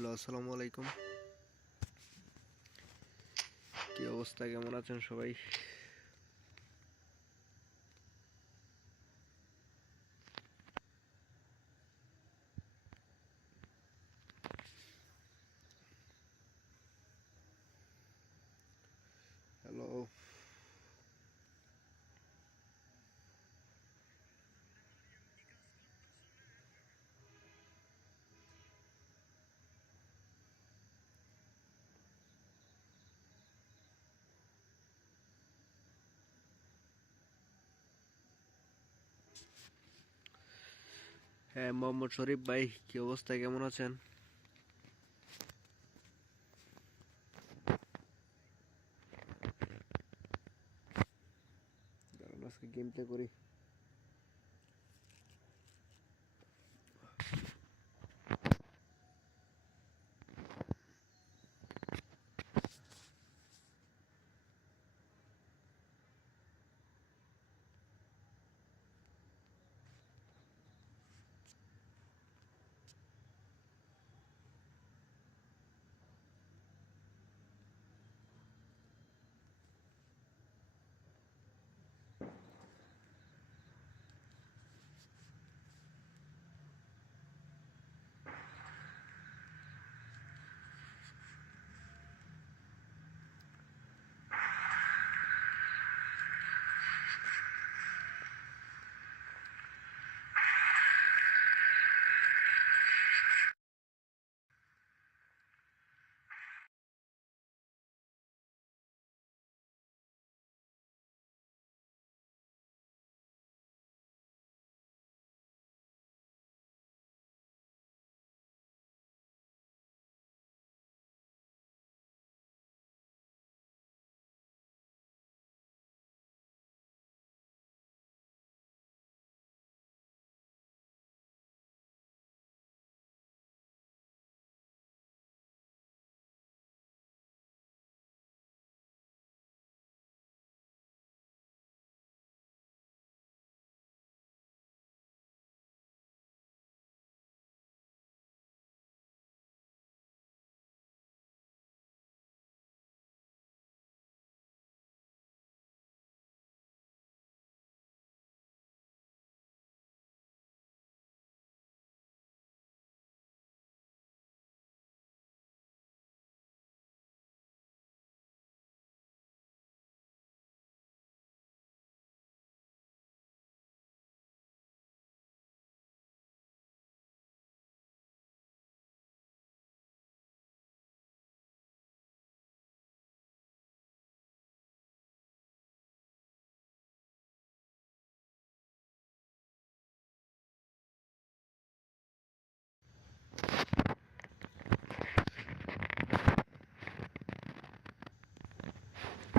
Hello, আসসালামু আলাইকুম। কি অবস্থা, কেমন আছেন সবাই? হ্যালো। হ্যাঁ, মোহাম্মদ শরীফ ভাই, কি অবস্থা, কেমন আছেন? দাঁড়ান, আজকে গেম প্লে করি।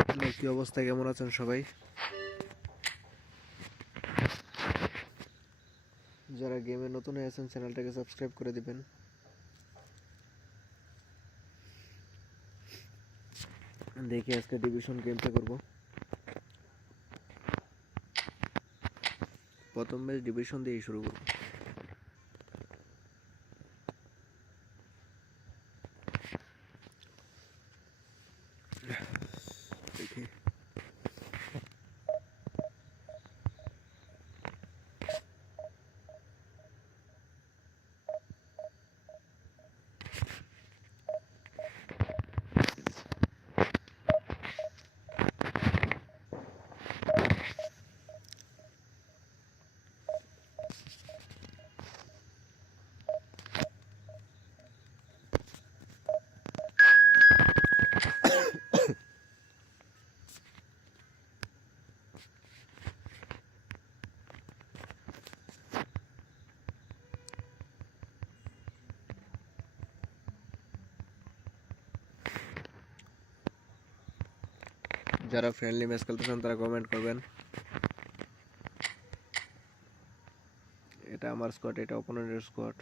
হ্যালো, কি অবস্থা, কেমন আছেন সবাই? যারা গেমে নতুন হয়ে আছেন, চ্যানেলটাকে সাবস্ক্রাইব করে দিবেন। দেখি আজকে ডিভিশন গেম প্লে করবো। প্রথম ম্যাচ ডিভিশন দিয়েই শুরু করবো। দেখি। যারা ফ্রেন্ডলি ম্যাচ খেলতেছেন তারা কমেন্ট করবেন। এটা আমার স্কোয়াড, এটা অপোনেন্টের স্কোয়াড।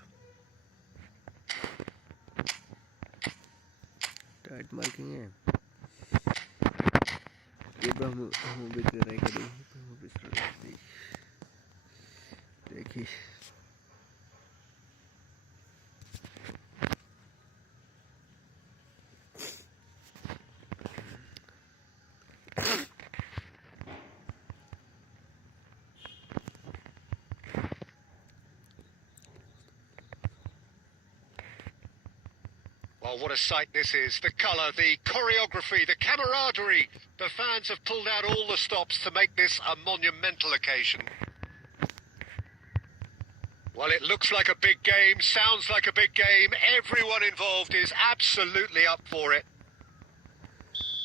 টাইট মার্কিং এ ইব্রাহিম বিক্রি রেখে দিই। দেখি। Oh, what a sight this is. The colour, the choreography, the camaraderie. The fans have pulled out all the stops to make this a monumental occasion. Well, it looks like a big game, sounds like a big game. Everyone involved is absolutely up for it.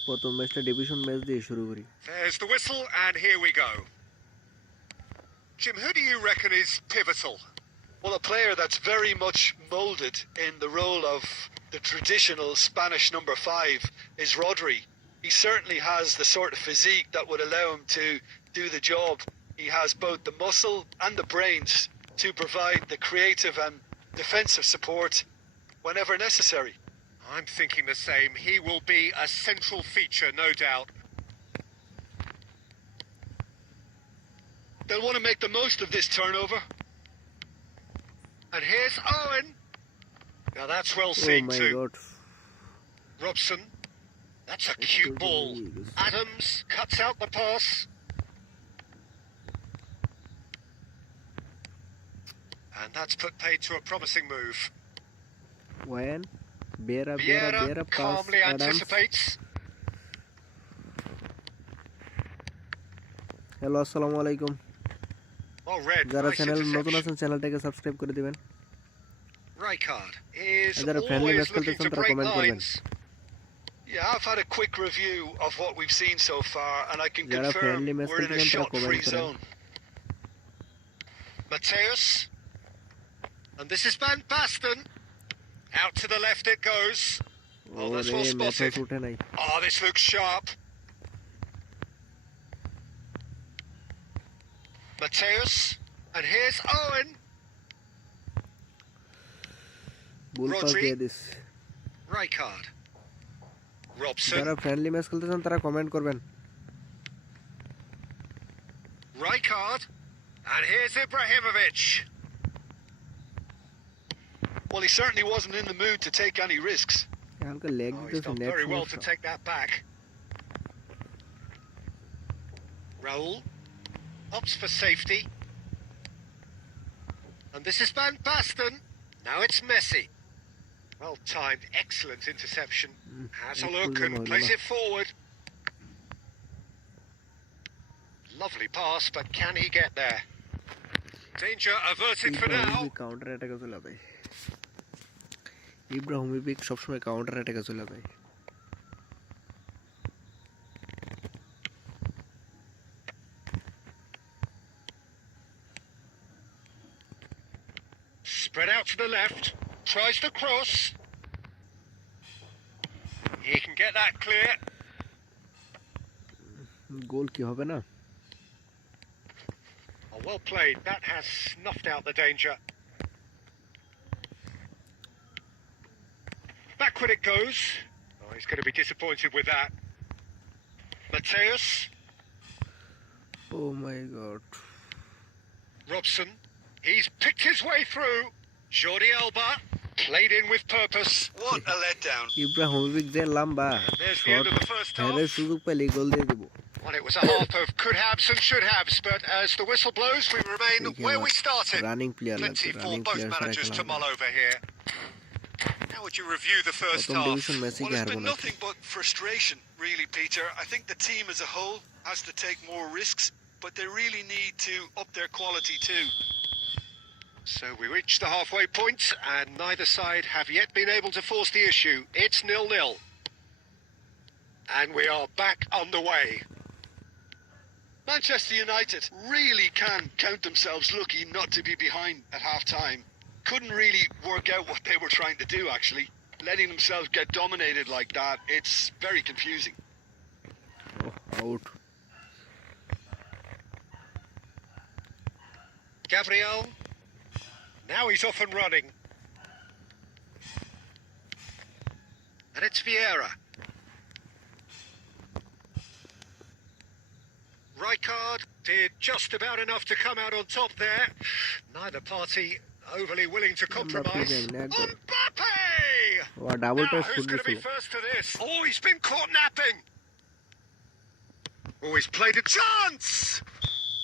প্রথম ম্যাচটা division match দিয়ে শুরু করি। There's the whistle, and here we go. Jim, who do you reckon is pivotal? Well, a player that's very much moulded in the role of the traditional Spanish number 5 is Rodri. He certainly has the sort of physique that would allow him to do the job. He has both the muscle and the brains to provide the creative and defensive support whenever necessary. I'm thinking the same. He will be a central feature, no doubt. They'll want to make the most of this turnover. And here's Owen. Now that's well seen Oh my too. god. Robson. That's a cute ball. Adams cuts out the pass. And that's put paid to a promising move. When Beera Vieira pass calmly Adams. anticipates. Hello আসসালামু আলাইকুম। Well read. যারা Nice channel নতুন interception. আছেন চ্যানেলটাকে subscribe করে দিবেন। Rijkaard is যারা friendly match always looking খেলতেছেন to তারা break কমেন্ট করবেন। lines. Yeah, I've had a quick review of what we've seen so far, and I can যারা confirm friendly match we're in a খেলতেছেন তারা shot-free comment করেন। zone. Mateus. And this is Van Basten. Out to the left it goes. Oh, that's well ওরে ম্যাচে spotted. উঠে নাই। Oh, this looks sharp. Mateus. And here's Owen. Bull pass Rodri. দিয়ে this. Rijkaard. Robson. যারা friendly match খেলতেছেন তারা comment করবেন। Rijkaard. And here's Ibrahimovic. Well, he certainly wasn't in the mood to take any risks. হালকা leg Oh, he's দিতেছে done net very well to সমস্যা। take that back. Raul opts for safety. And this is Van Basten. Now it's Messi. Well timed, excellent interception. Has a look and plays it forward. Lovely pass, but can he get there? Danger averted for now. Ibrahimovic counter অ্যাটাকে চলে যায়। Ibrahimovic সবসময় counter অ্যাটাকে চলে যায়। Spread out to the left. Tries the cross. He can get that clear. গোল কি হবে না? Oh, well played. That has snuffed out the danger. Backward it goes. Oh, he's going to be disappointed with that. Mateus. Oh my god. Robson. He's picked his way through. Jordi Alba. Played in with purpose. What a letdown. Ibrahimovic যে লম্বা There's the end of the first half. হেডের সুযোগ পেলে গোল দিয়ে দিব। Well, it was a half of could haves and should haves, but as the whistle blows, we remain where we started. Running player Plenty লাগবে, for running both player managers to ছাড়া mull over here. How would you review the first প্রথম half? Division ম্যাচে Well, কি it's হারবো been না? nothing but frustration, really, Peter. I think the team as a whole has to take more risks, but they really need to up their quality too. So we reach the halfway point, and neither side have yet been able to force the issue. It's 0-0. And we are back on the way. Manchester United really can count themselves lucky not to be behind at half-time. Couldn't really work out what they were trying to do, actually. Letting themselves get dominated like that, it's very confusing. Out. Gabriel. Now he's off and running. And it's Vieira. Rijkaard did just about enough to come out on top there. Neither party overly willing to compromise. Mbappe! ও double Now, touch who's shoot going to be দিছিল। first to this? Oh, he's been caught napping. Oh, he's played a chance.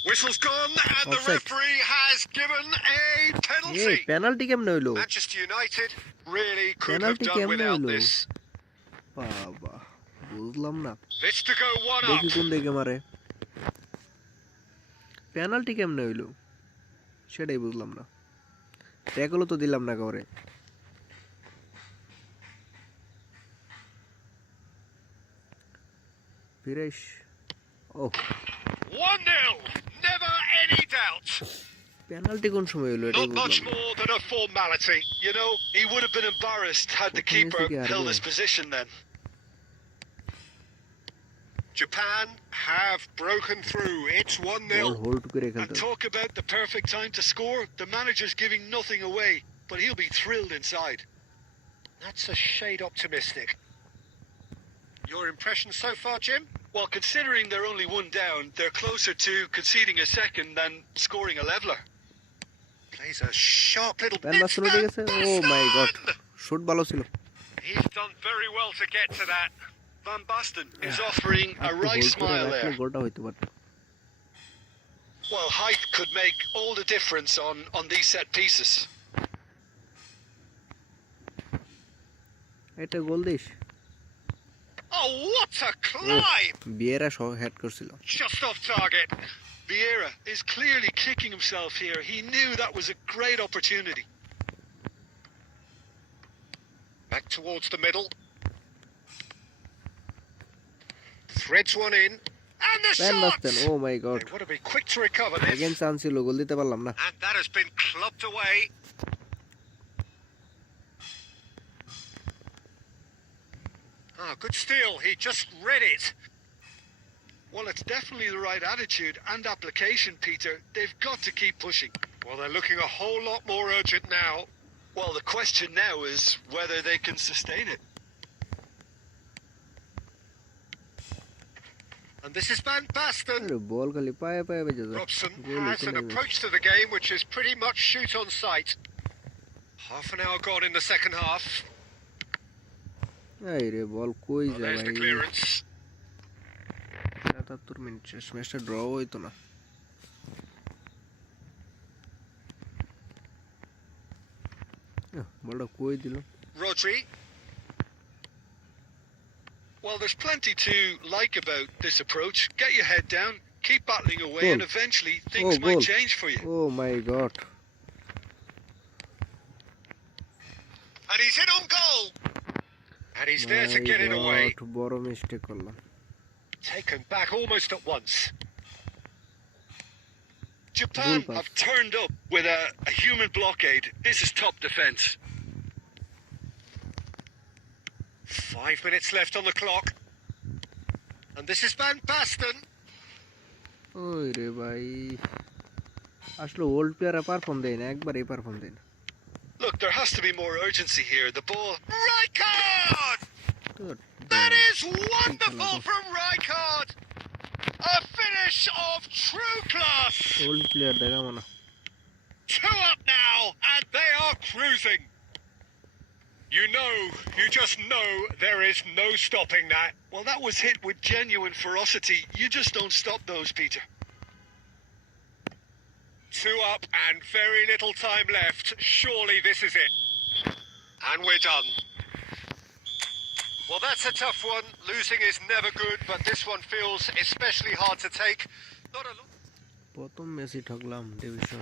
Whistle's gone, and the Offside. referee has given a এই penalty. Penalty কেমনে হইলো? Manchester United really could have Penalty done কেমনে without হইলো? this. বাবা বুঝলাম না। This to go one up. দেখি কোন দিকে মারে। পেনাল্টি কেমনে হইলো? সেটাই বুঝলাম না। ট্যাকলও তো দিলাম না কাউরে। ফিরেশ ও 1-0. Never any doubt. পেনাল্টি কোন সময় হলো এটাই Not বুঝলাম much না। more than a formality. You know, he would have been embarrassed had the keeper held his position then. Japan have broken through. It's ball 1-0. Hold করে And খেলতে হবে। talk about the perfect time to score. The manager's giving nothing away, but he'll be thrilled inside. That's a shade optimistic. Your impression so far, Jim? Well, considering they're only one down, they're closer to conceding a second than scoring a leveller. Plays a sharp little pan bit. বাস্টন উঠে গেছে। ও my god shoot ভালো ছিল। He's done very well to get to that. Van Basten is offering a একটু right hold করে smile রাখলে there. গোলটা হইতে পারত। Well, height could make all the difference on these set pieces. এটা গোল this. Oh, what a climb! বিয়েরা সহ head করছিল। Just off target. Vieira is clearly kicking himself here. He knew that was a great opportunity. Back towards the middle. Threads one in. And the প্যান shot! Basten oh my god They want to be quick to recover this. Again chance ছিল goal দিতে পারলাম না। And that has been clubbed away. Ah, good steal. He just read it. Well, it's definitely the right attitude and application, Peter. They've got to keep pushing. Well, they're looking a whole lot more urgent now. Well, the question now is whether they can sustain it. And this is Van Basten. আরে বল খালি পায়ে পায়ে বেজে যায়। Robson goal has চলে an গেছে। approach to the game which is pretty much shoot on sight. Half an hour gone in the second half. এই রে বল কই Well, যায় there's the ভাই? clearance. ৭৭ মিনিট শেষ ম্যাচটা ড্র হইতো না। বলটা কই দিল? Rodri. Well, there's plenty to like about this approach. Get your head down, keep battling away, Goal. and eventually things Oh, might goal. change for you. Oh my god And he's in on goal. And he's there to get it away. বড় mistake করলাম। Taken back almost at once. Japan Goal pass. have turned up with a human blockade. This is top defence. 5 minutes left on the clock. And this is Van Basten. ওই রে ভাই আসলে old প্লেয়াররা perform দেয় না একবারই perform দেয় না। Look, there has to be more urgency here. The ball. Rijkaard! That is wonderful from Rijkaard. A finish of true class. Old player দেখাবো না। 2 up now, and they are cruising. You just know there is no stopping that. Well, that was hit with genuine ferocity. You just don't stop those, Peter. 2 up and very little time left. Surely this is it. And we're done. Well, that's a tough one. Losing is never good, but this one feels especially hard to take. Not a lot. প্রথম ম্যাচই ঠকলাম division.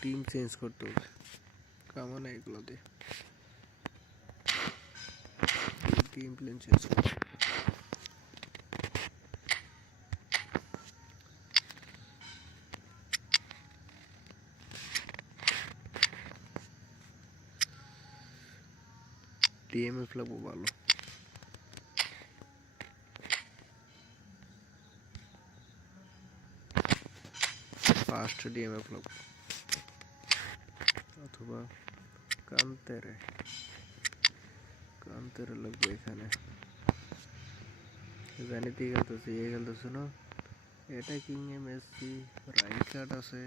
Team change করতে হবে। Come on এগুলো দিয়ে team plan change করতে হবে। DMF লাগবো ভালো। ফার্স্ট ডিএমএফ লাগবো অথবা কান্তেরে লাগবে এখানে। জানিতে খেলতেছি এ খেলতেছে না। এটা কিং এ মেসি রাইকার্ড আছে।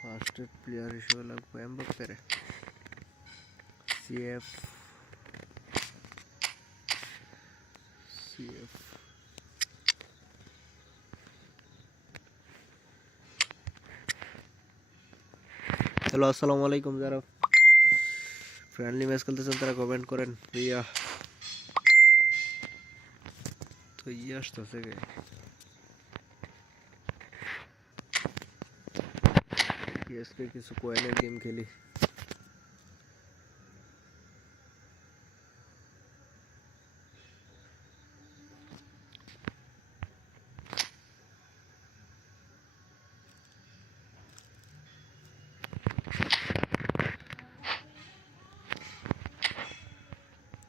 ফার্স্ট প্লেয়ার হিসেবে লাগবে এমবাপ্পেরে। সিএফ হ্যালো আসসালামু আলাইকুম, যারা ফ্রেন্ডলি ম্যাচ খেলতেছেন তারা কমেন্ট করেন ভাইয়া। তো আসতেছে আজকে কিছু কয়েনের গেম খেলি।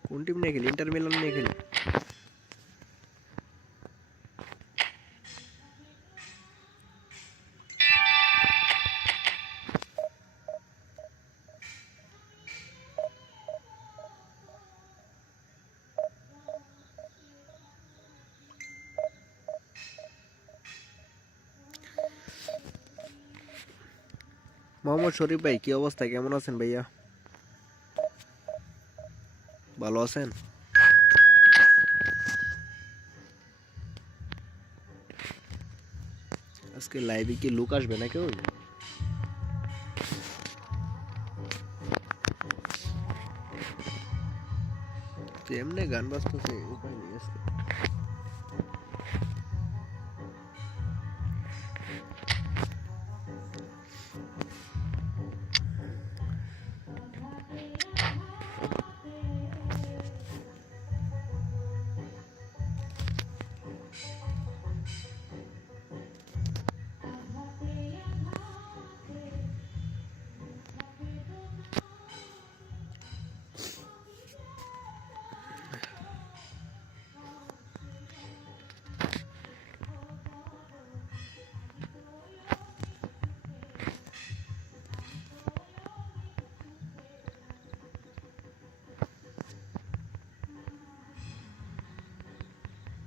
কোন টিম নিয়ে খেলি? ইন্টার মিলান নিয়ে খেলি। মোহাম্মদ শরীফ ভাই, কি অবস্থা? কেমন আছেন ভাইয়া? ভালো আছেন? আজকে লাইভে কি লুক আসবে না কেউ? এমনি গান বাজতেছে, উপায় নেই আজকে।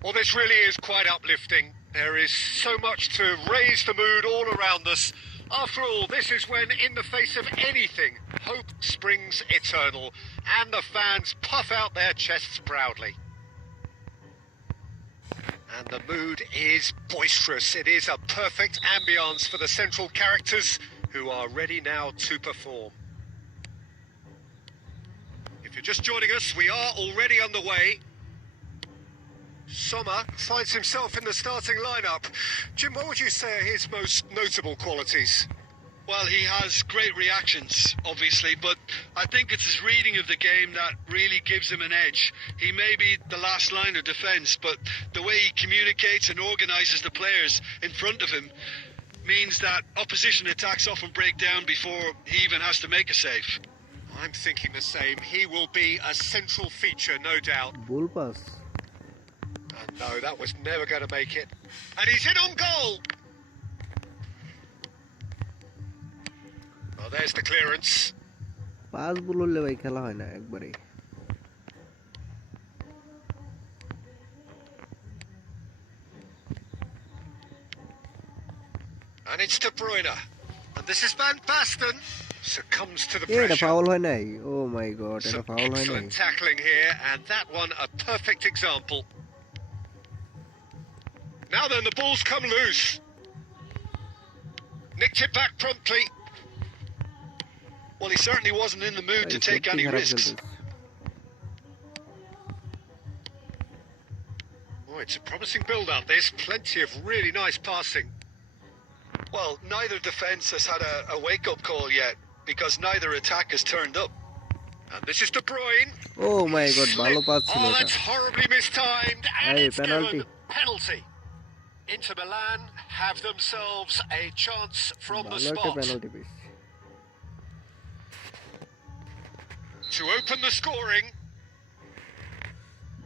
Well, this really is quite uplifting. There is so much to raise the mood all around us. After all, this is when, in the face of anything, hope springs eternal, and the fans puff out their chests proudly. And the mood is boisterous. It is a perfect ambience for the central characters, who are ready now to perform. If you're just joining us, we are already underway. Sommer finds himself in the starting lineup. Jim, what would you say are his most notable qualities? Well, he has great reactions, obviously, but I think it's his reading of the game that really gives him an edge. He may be the last line of defence, but the way he communicates and organises the players in front of him means that opposition attacks often break down before he even has to make a save. I'm thinking the same. He will be a central feature, no doubt. Bull pass. And no, that was never going to make it. And he's in on goal! Well, there's the clearance. Pass বললে ভাই খেলা হয় না একবারে। And it's De Bruyne. And this is Van Basten. Succumbs to the এটা pressure. Foul হয় নাই? ও my god, এটা Some ফাউল হয় নাই। excellent tackling here, and that one a perfect example. Now then, the ball's come loose. Nicked it back promptly. Well, he certainly wasn't in the mood to take any risks. Oh, it's a promising build-up. There's plenty of really nice passing. Well, neither defence has had a wake-up call yet, because neither attack has turned up. And this is De Bruyne. Oh my god, ভালো pass ছিল Oh, এটা। that's horribly mistimed. And Hey, it's penalty. given. Penalty. Inter Milan have themselves a chance from the ভালো একটা spot penalty পেয়েছে। to open the scoring.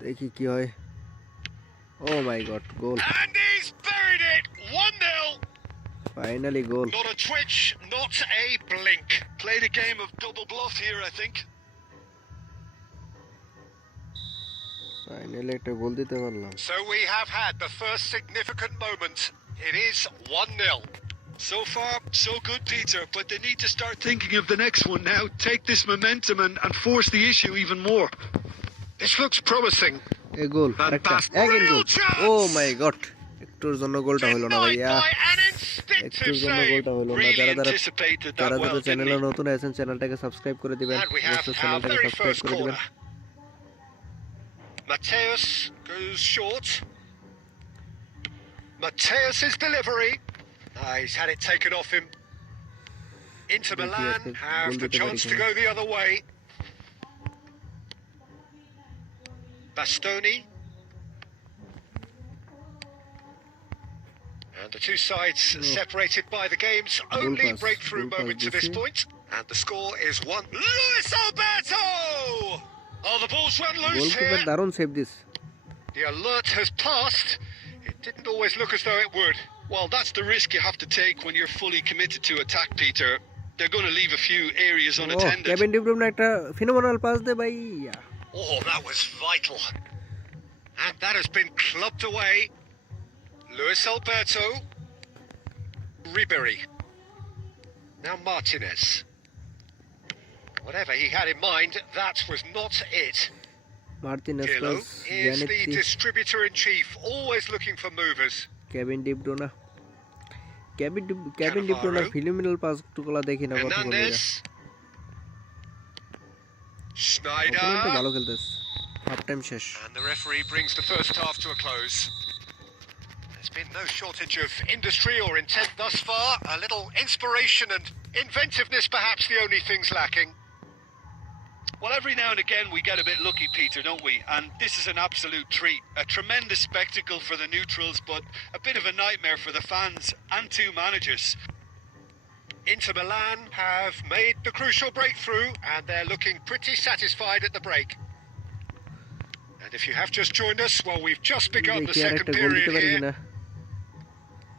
দেখি কি হয়। Oh my god, goal. And he's buried it. 1-0. Finally goal. Not a twitch, not a blink. Played a game of double bluff here, I think. Finally একটা গোল দিতে পারলাম। So we have had the first significant moment. It is 1-0. So far, so good, Peter, but they need to start thinking of the next one now. Take this momentum and force the issue even more. This looks promising. এই গোল, Van আরেকটা, Basten. Again goal. Real chance. O my god, একটুর জন্য গোলটা হলো না Denied ভাইয়া। by an instant. একটুর vindictive জন্য save. গোলটা হলো না। Really যারা anticipated that যারা well, didn't চ্যানেলে he? নতুন আছেন চ্যানেলটাকে সাবস্ক্রাইব করে দিবেন, And we have অবশ্যই our চ্যানেলটাকে very সাবস্ক্রাইব first করে দিবেন। corner. Mateus goes short. Mateus's delivery. He's had it taken off him. Inter Milan have the chance to go the other way. Bastoni. And the two sides separated by the game's only breakthrough moment to this point. And the score is 1. Luis Alberto! Oh, the ball's run loose goalkeeper here. দারুণ save this. The alert has passed. It didn't always look as though it would. Well, that's the risk you have to take when you're fully committed to attack, Peter. They're going to leave a few areas ও unattended. Kevin D Bruyne একটা phenomenal pass দে ভাইয়া। Oh, that was vital. And that has been clubbed away. Luis Alberto. Ribery. Now Martinez. Whatever he had in mind, that was not it. Martinez Pirlo plus is the Zanetti, distributor-in-chief, always looking for movers. Kevin D Bruyne. Kevin De ব্রুইনের phenomenal পাসগুলো দেখি না কত বড়। Hernandez. Opponent Schneider. ভালো খেলতেছে। Half time শেষ। And the referee brings the first half to a close. There's been no shortage of industry or intent thus far. A little inspiration and inventiveness, perhaps the only things lacking. Well, every now and again we get a bit lucky, Peter, don't we? And this is an absolute treat. A tremendous spectacle for the neutrals, but a bit of a nightmare for the fans and two managers. Inter Milan have made the crucial breakthrough and they're looking pretty satisfied at the break. And if you have just joined us, well, we've just begun the দেখি আর second একটা গোল দিতে period পারি here. কিনা।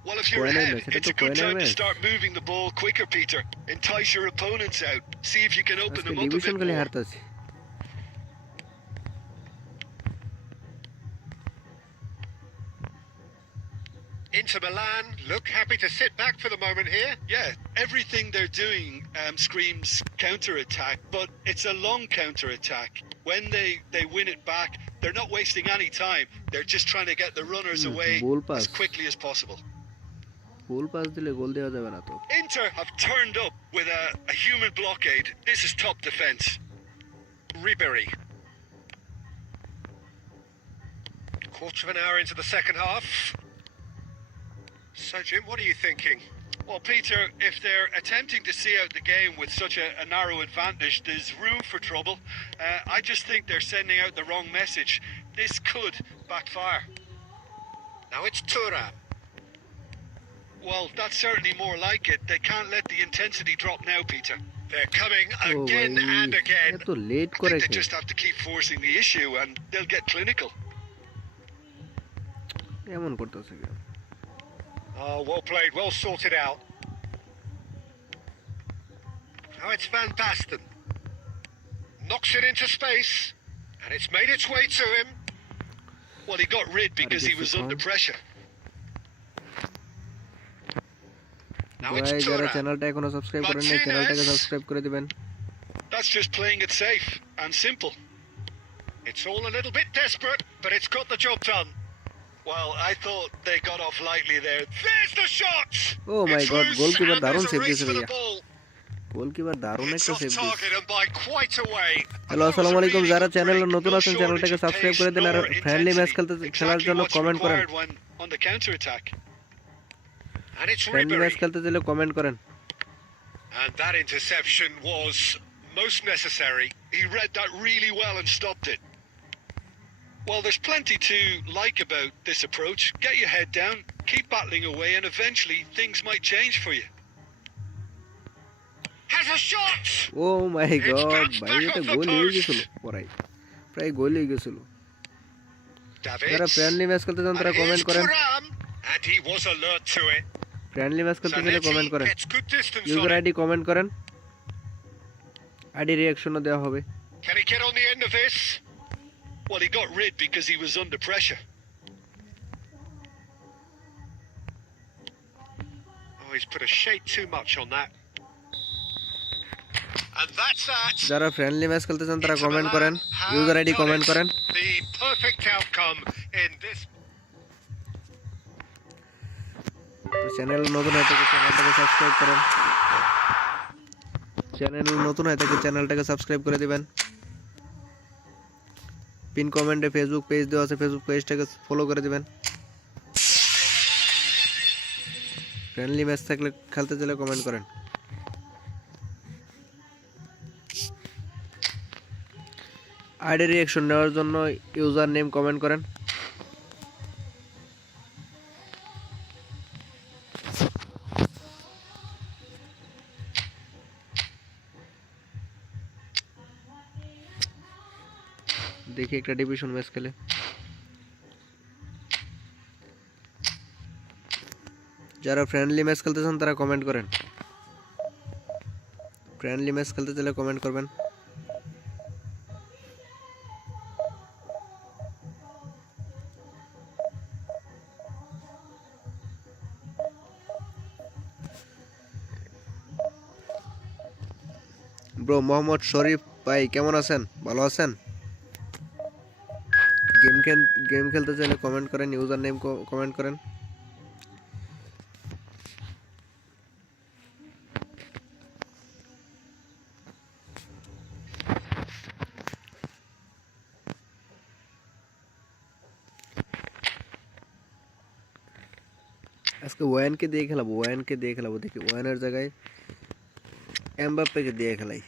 Well, if you're Coiner ahead, match, it's a it's a good Coiner time to match. start moving the ball quicker, Peter. Entice your opponents out. See if you can open আজকে them up a division bit খালি more. হারতাছি। Inter Milan look happy to sit back for the moment here. Yeah, everything they're doing screams counter-attack, but it's a long counter-attack. When they win it back, they're not wasting any time. They're just trying to get the runners away ball pass. as quickly as possible. Goal pass দিলে গোল দেওয়া যাবে না তো। Inter have turned up with a human blockade. This is top defence. Ribery. Quarter of an hour into the second half. So, Jim, what are you thinking? Well, Peter, if they're attempting to see out the game with such a narrow advantage, there's room for trouble. I just think they're sending out the wrong message. This could backfire. Now it's Thuram. Well, that's certainly more like it. They can't let the intensity drop now, Peter. They're coming ও again and ভাই again. এত late I করে think they কে? just have to keep forcing the issue and they'll get clinical. এমন করতেছে কেন? Oh, well played, well sorted out. Now it's Van Basten. Knocks it into space, and it's made its way to him. Well, he got rid because he was under pressure. Now it's ভাই যারা Thuram. চ্যানেলটা এখনো subscribe করেন নাই চ্যানেলটাকে subscribe করে দিবেন। That's just playing it safe and simple. It's all a little bit desperate, but it's got the job done. Well, I thought they got off lightly there. There's the shot! Oh my It's God, loose, goalkeeper and দারুণ there's a save race দিয়েছে for the ভাইয়া। ball. Goalkeeper দারুণ It's একটা off save দিয়েছে। target and by quite a way. Hello আসসালামু আলাইকুম, যারা চ্যানেলে নতুন আছেন চ্যানেলটাকে সাবস্ক্রাইব করে দেন আর ফ্রেন্ডলি ম্যাচ খেলার জন্য কমেন্ট করেন। On the counter attack. And it's friendly match Ribery. খেলতে চাইলে কমেন্ট করেন। And that interception was most necessary. He read that really well and stopped it. Well, there's plenty to like about this approach. Get your head down, keep battling away, and eventually things might change for you. Has a shot! Oh my It's god bounced ভাই back এটা off the goal হয়ে post. গেছিল প্রায় গোল হয়ে গেছিল। যারা Davids. Friendly match খেলতে চান তারা And কমেন্ট here's করেন। Thuram. And he was alert to it. Friendly match খেলতে চাইলে কমেন্ট Zanetti করেন। gets good distance user on it. ID comment করেন, আইডি রিঅ্যাকশনও দেওয়া হবে। Can he get on the end of this? Well, he got rid because he was under pressure. Oh, he's put a shade too much on that. And that's that. যারা friendly match খেলতে চান তারা Inter comment Milan করেন, have user ID done comment it. করেন। The perfect outcome in this. তো channel নতুন হয়ে থাকে চ্যানেলটাকে সাবস্ক্রাইব করেন, চ্যানেলটাকে সাবস্ক্রাইব করে দিবেন। পিন কমেন্টে ফেসবুক পেজ দেওয়া আছে, ফেসবুক পেজটাকে ফলো করে দিবেন। ফ্রেন্ডলি ম্যাচ থাকলে খেলতে চাইলে কমেন্ট করেন। আইডি রিঅ্যাকশন নেওয়ার জন্য ইউজার নেম কমেন্ট করেন। দেখি একটা ডিভিশন ম্যাচ খেলে। যারা ফ্রেন্ডলি ম্যাচ খেলতে চান তারা কমেন্ট করেন। ফ্রেন্ডলি ম্যাচ খেলতে চাইলে কমেন্ট করবেন। ব্রো মোহাম্মদ শরীফ ভাই কেমন আছেন? ভালো আছেন? গেম খেলতে চাইলে কমেন্ট করেন, ইউজার নেম কমেন্ট করেন। আজকে ওয়ানকে দিয়ে খেলাবো, দেখি ওয়ানের জায়গায় এমবাপ্পেকে দিয়ে খেলাই।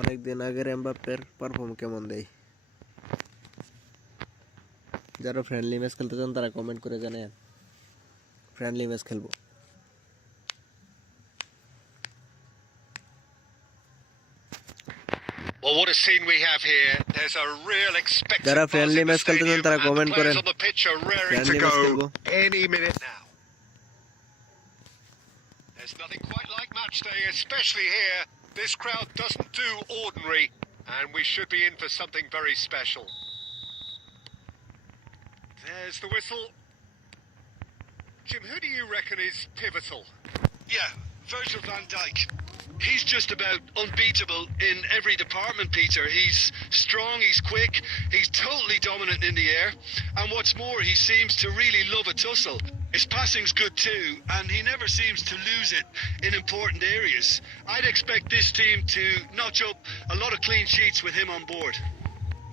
অনেকদিন আগের এমবাপ্পের পারফর্ম কেমন দেয়। যারা ফ্রেন্ডলি ম্যাচ খেলতে চান তারা কমেন্ট করে জানেন, ফ্রেন্ডলি ম্যাচ খেলবো। Well, what a scene we have here. There's a real expectant যারা buzz friendly in the match খেলতে চান stadium, তারা and the কমেন্ট করেন, players on the pitch are raring to friendly match খেলবো। go any minute now. There's nothing quite like match day, especially here. This crowd doesn't do ordinary, and we should be in for something very special. There's the whistle. Jim, who do you reckon is pivotal? Yeah, Virgil van Dijk. He's just about unbeatable in every department, Peter. He's strong, he's quick, he's totally dominant in the air. And what's more, he seems to really love a tussle. His passing's good too, and he never seems to lose it in important areas. I'd expect this team to notch up a lot of clean sheets with him on board.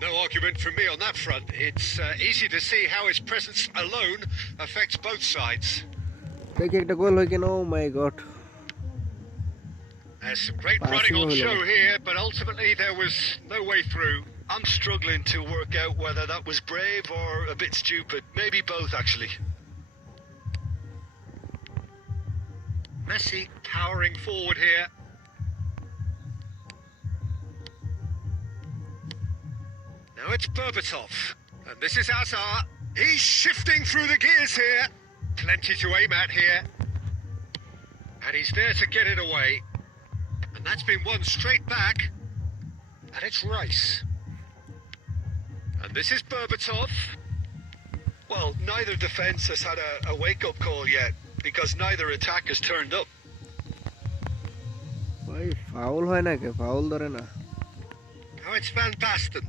No argument from me on that front. It's easy to see how his presence alone affects both sides. দেখি একটা গোল হয় কেন। ও my god, There's some great Passing running on all show over. here, but ultimately there was no way through. I'm struggling to work out whether that was brave or a bit stupid. Maybe both, actually. Messi powering forward here. Now it's Berbatov, and this is Hazard. He's shifting through the gears here. Plenty to aim at here. And he's there to get it away. And that's been won straight back. And it's Rice. And this is Berbatov. Well, neither defence has had a wake-up call yet, because neither attack has turned up. ভাই foul হয় না, কে foul ধরে না। Now it's Van Basten.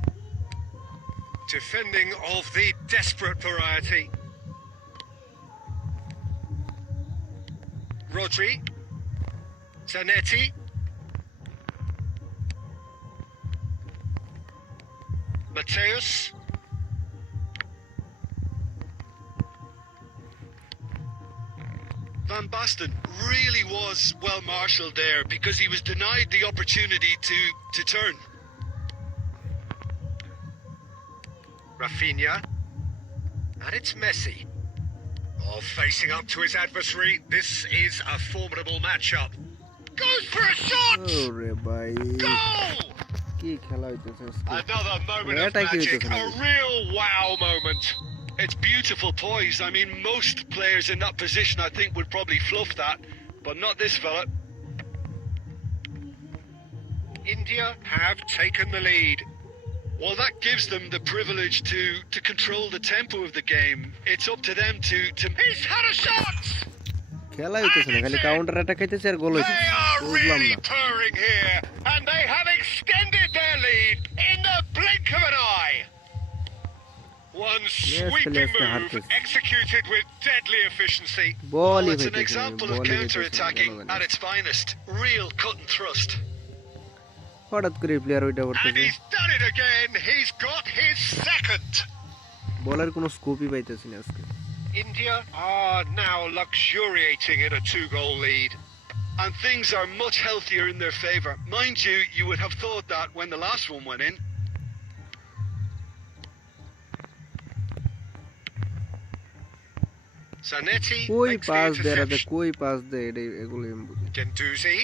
Defending of the desperate variety. Rodri. Zanetti. Mateus. Van Basten really was well marshalled there, because he was denied the opportunity to turn. Rafinha. And it's Messi. Oh, facing up to his adversary. This is a formidable matchup. Goes for a shot! ওরে ভাই Goal! কি খেলা হইতেছে আজকে। Another moment of এটা কি magic. হইতেছে A নাকি? real wow moment. It's beautiful poise. I mean, most players in that position, I think, would probably fluff that, but not this fella. India have taken the lead. Well, that gives them the privilege to control the tempo of the game. It's up to them to He's had a shot! খেলা হইতেছে না, খালি counter attack হইতেছে আর গোল They হইতেছে, are বুঝলাম really না। purring here, and they have extended their lead in the blink of an eye. One Yes, sweeping Celeste move Harkes. executed with deadly efficiency. Ball Well, it's an example of counter-attacking at its finest. Real cut and thrust. হঠাৎ করে player ওইটা And করতেছে he's done it again. He's got his second. বলার কোনো স্কোপই পাইতেছি না আজকে India are now luxuriating in a 2-goal lead. And things are much healthier in their favour. Mind you, you would have thought that when the last one went in. Zanetti কই makes the pass দেয় রাতে interception. কই pass দেয় এটা এগুলো আমি বুঝি না। Gendouzi.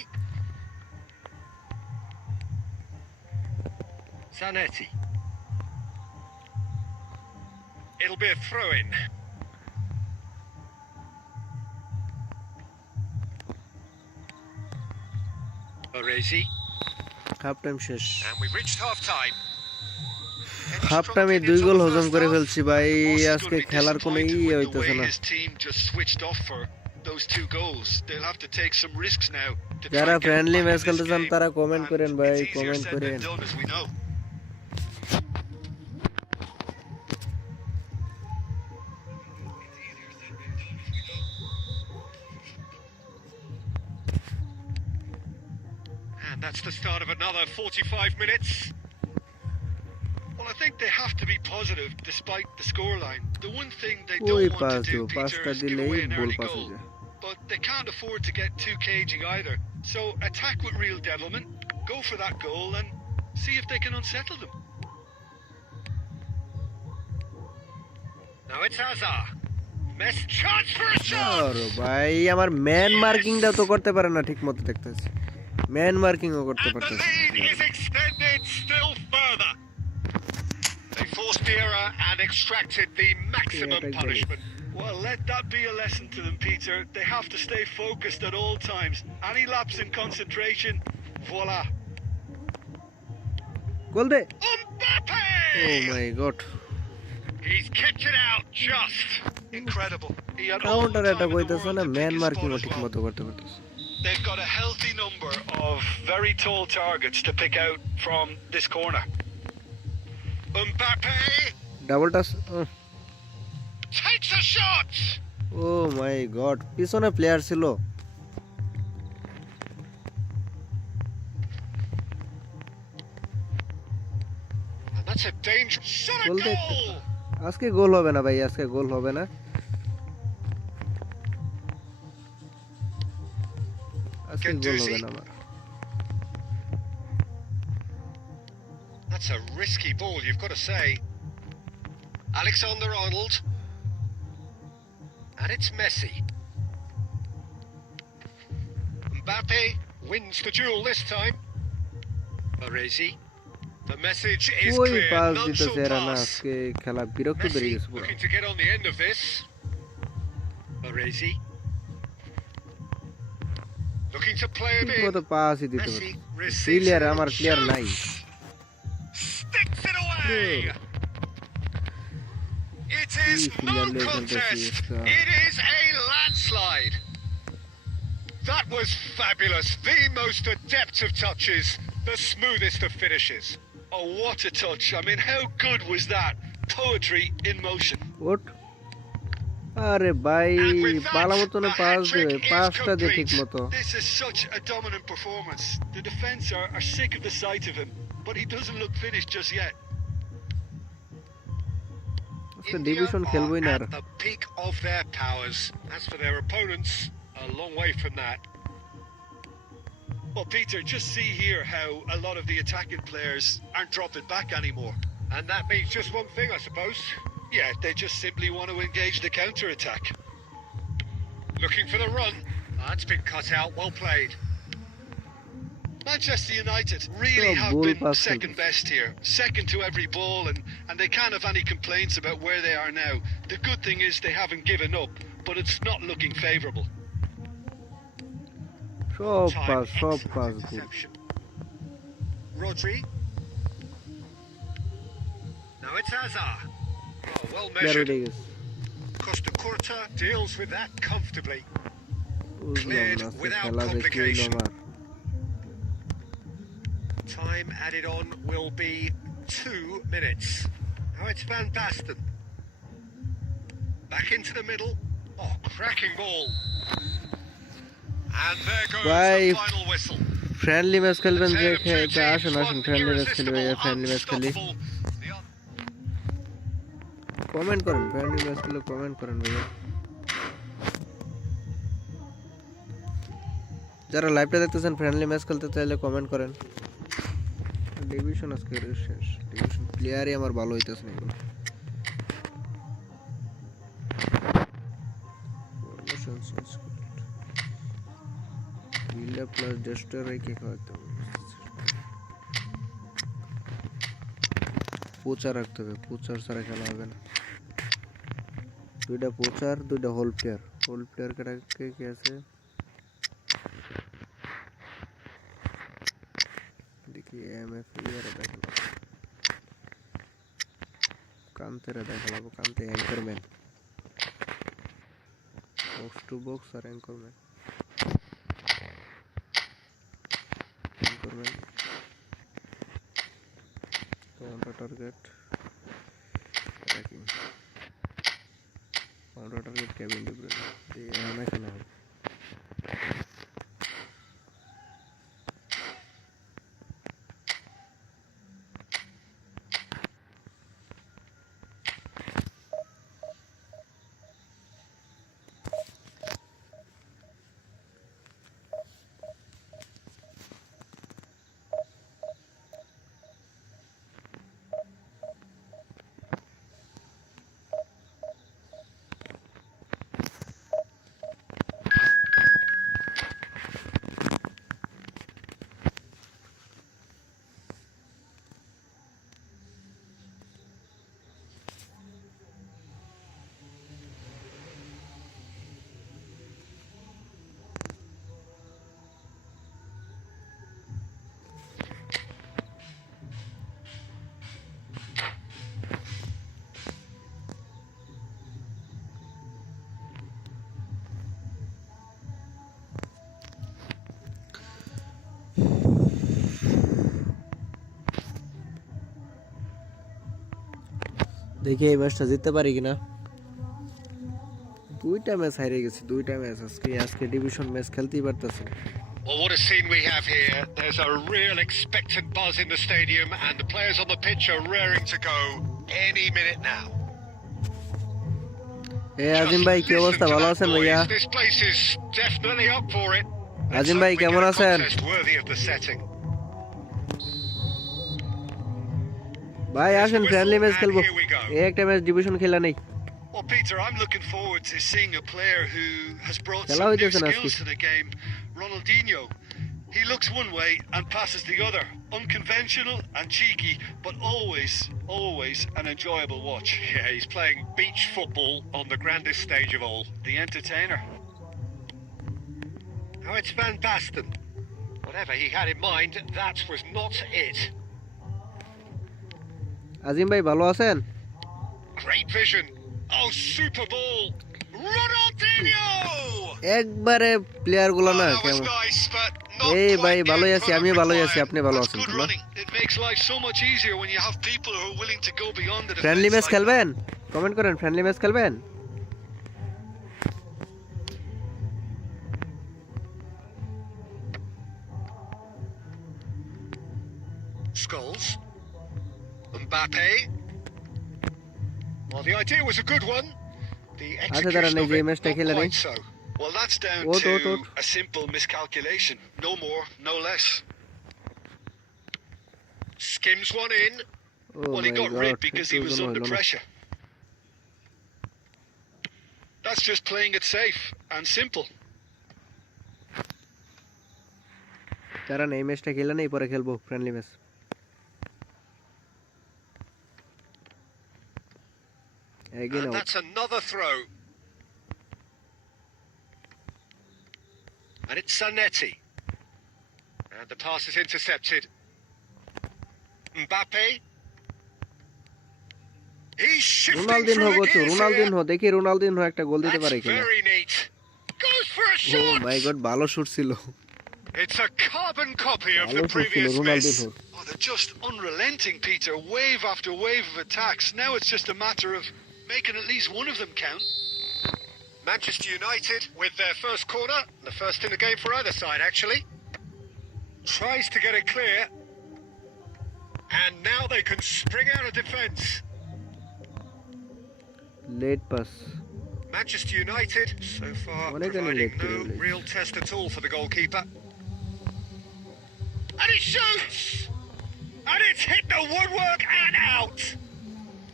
Zanetti. It'll be a throw-in. Baresi. Half time শেষ And we've reached half-time. Half টাইমে 2 গোল হজম করে ফেলছি ভাই আজকে খেলার কোনো ই Disappointed with the হইতেছে way না his team just switched off for those 2 goals. They'll have to take some risks now to try যারা and get friendly back match in খেলতে this চান game. তারা কমেন্ট And করেন ভাই it's easier comment said করেন than done, as we know. And that's the start of another 45 minutes. Well, I think they have to be positive despite the scoreline. The one thing they ওই don't want pass to দিও do, পাসটা Peter, is give দিলেই away an goal early pass হয়ে goal. যায় But they can't afford to get too cagey either. So attack with real devilment, go for that goal and see if they can unsettle them. Now it's Hazard. Mess chance for a shot. আরে ভাই আমার man মার্কিংটা তো করতে পারে না ঠিকমতো দেখতেছি man মার্কিংও করতে And the পারতেছে lead is extended still further. They forced the error and extracted the maximum Yeah, punishment. Well, let that be a lesson to them, Peter. They have to stay focused at all times. Any lapse in concentration, voila. Goal দে Mbappe! Oh my god He's kicked it out just. Incredible. He had all the counter time attack in the হইতেছে world না to pick man his মার্কিংও spot as well. ঠিকমতো করতে পারতেছে They've got a healthy number of very tall targets to pick out from this corner. Mbappe double touch takes a shot. Oh my god পিছনে player ছিল And that's a dangerous shot a goal দে goal. আজকে গোল হবে না ভাই আজকে গোল হবে না আজকে গোল হবে না আমার That's a risky ball, you've got to say. Alexander-Arnold. And it's Messi. Mbappe wins the duel this time. Baresi. The message is ওই clear. পাস None দিতেছে shall এরা না pass. আজকে খেলা বিরক্ত বেড়ে Messi গেছে পুরো looking to get on the end of this. Baresi. Looking to play it in. ঠিকমতো পাসই দিতে Messi পারে receives প্লেয়ার it আমার and প্লেয়ার নাই shoots. Sticks it away. It is Easy, no Lele, contest. Fantasy, It is a landslide. That was fabulous. The most adept of touches, the smoothest of finishes. Oh, what a touch. I mean, how good was that? Poetry in motion. ওট আরে ভাই And with that, পালা মতনে the pass hat-trick দেবে is পাসটা দিয়ে complete. ঠিক মতো This is such a dominant performance. The defence are sick of the sight of him, but he doesn't look finished just yet. আজকে India division খেলবই না আর are at the peak of their powers. As for their opponents, a long way from that. Well, Peter, just see here how a lot of the attacking players aren't dropping back anymore. And that means just one thing, I suppose. Yeah, they just simply want to engage the counter-attack. Looking for the run. That's been cut out. Well played. Manchester United really Oh, have goal been pass second best here. Second to every ball, and they can't have any complaints about where they are now. The good thing is they haven't given up, but it's not looking favourable. সব Time, pass সব excellent pass good interception. Rodri. Now it's Hazard. Oh, well player measured. উঠে গেছে Costa Curta deals with that comfortably. বুঝলাম Cleared না আজকে without খেলা দেখি complication. আমার Time added on will be 2 minutes. Now it's Van Basten. Back into the middle. Oh, cracking ball. And there goes Bye. the final whistle. Friendly match খেলবেন The যে tale of two আসুন teams, আসুন one friendly match খেলি ভাইয়া irresistible, friendly match খেলি unstoppable. The other... comment করেন friendly match খেলে comment করেন ভাইয়া যারা লাইভটা দেখতেছেন ফ্রেন্ডলি ম্যাচ খেলতে চাইলে কমেন্ট করেন ডিভিশন আজকে শেষ ডিভিশন প্লেয়ারই আমার ভালো হইতেছে না এগুলো ফরমেশন সংস্কৃত বিল্ড প্লাস ডেস্ট্রয় রেখে খাওয়াতে হবে পোচার রাখতে হবে পোচার ছাড়া খেলা হবে না দুইটা পোচার দুইটা হোল প্লেয়ার কে কে আছে দেখি এমএফ ইয়ার দেখাবো কান্তেরা দেখাবো Kante anchorman box to box আর anchorman counter target tracking counter target Kevin D Bruyne এই এমএ খেলা হবে দেখি এই ম্যাচটা জিততে পারি কিনা দুইটা ম্যাচ হারিয়ে গেছি দুইটা ম্যাচ আজকে ডিভিশন ম্যাচ খেলতেই পারতেছি Well, what a scene we have here. There's a real expectant buzz in the stadium, and the players on the pitch are raring to go any minute now. আজিম ভাই কি অবস্থা ভালো আছেন ভাইয়া This place is definitely up for it. আজিম ভাই কেমন আছেন Worthy of the setting. ভাই আসেন ফ্রেন্ডলি ম্যাচ খেলবো এই একটা ম্যাচ ডিভিশন খেলা নেই Well, Peter, I'm looking forward to seeing a player who has brought Hello, some new it is an skills to the game. Ronaldinho. He looks one way and passes the other. Unconventional and cheeky, but always an enjoyable watch. Yeah, he's playing beach football on the grandest stage of all. The entertainer. Oh, it's Van Basten. Whatever he had in mind, that was not it. আজিম ভাই ভালো আছেন Great vision. Oh, super ball. Ronaldinho! একবারে player গুলো না That was কেমন nice, but not এই ভাই quite ভালোই in আছি for আমি every ভালোই client. আছি আপনি ভালো That's আছেন good তো না running. It makes life so much easier when you have people who are willing to go beyond the friendly defense match like খেলবেন কমেন্ট করেন ফ্রেন্ডলি ম্যাচ খেলবেন Scholes. Mbappe. Well, the idea was a good one. The execution of it, not quite so. Well, that's down What? to a simple miscalculation. No more, no less. Skims one in. Well, he got rid because he was under pressure. That's just playing it safe and simple. যারা এই ম্যাচটা খেলে নেই পরে খেলবো friendly match And that's another throw. And it's Zanetti. And the pass is intercepted. Mbappe. He's shifting Ronaldinho through the গোছো gears Ronaldinho here. দেখি Ronaldinho একটা গোল দিতে পারে That's কিনা very neat. Goes for a oh shot. My god ভালো shoot ছিল It's a carbon copy of ভালো the shoot ছিল previous miss. Ronaldinho Oh, they're just unrelenting, Peter. Wave after wave of attacks. Now it's just a matter of making at least one of them count. Manchester United with their first corner, the first in the game for either side actually. Tries to get it clear. And now they can spring out of defence. Late pass. Manchester United so far providing no real test at all for the goalkeeper. And he shoots! And it's hit the woodwork and out!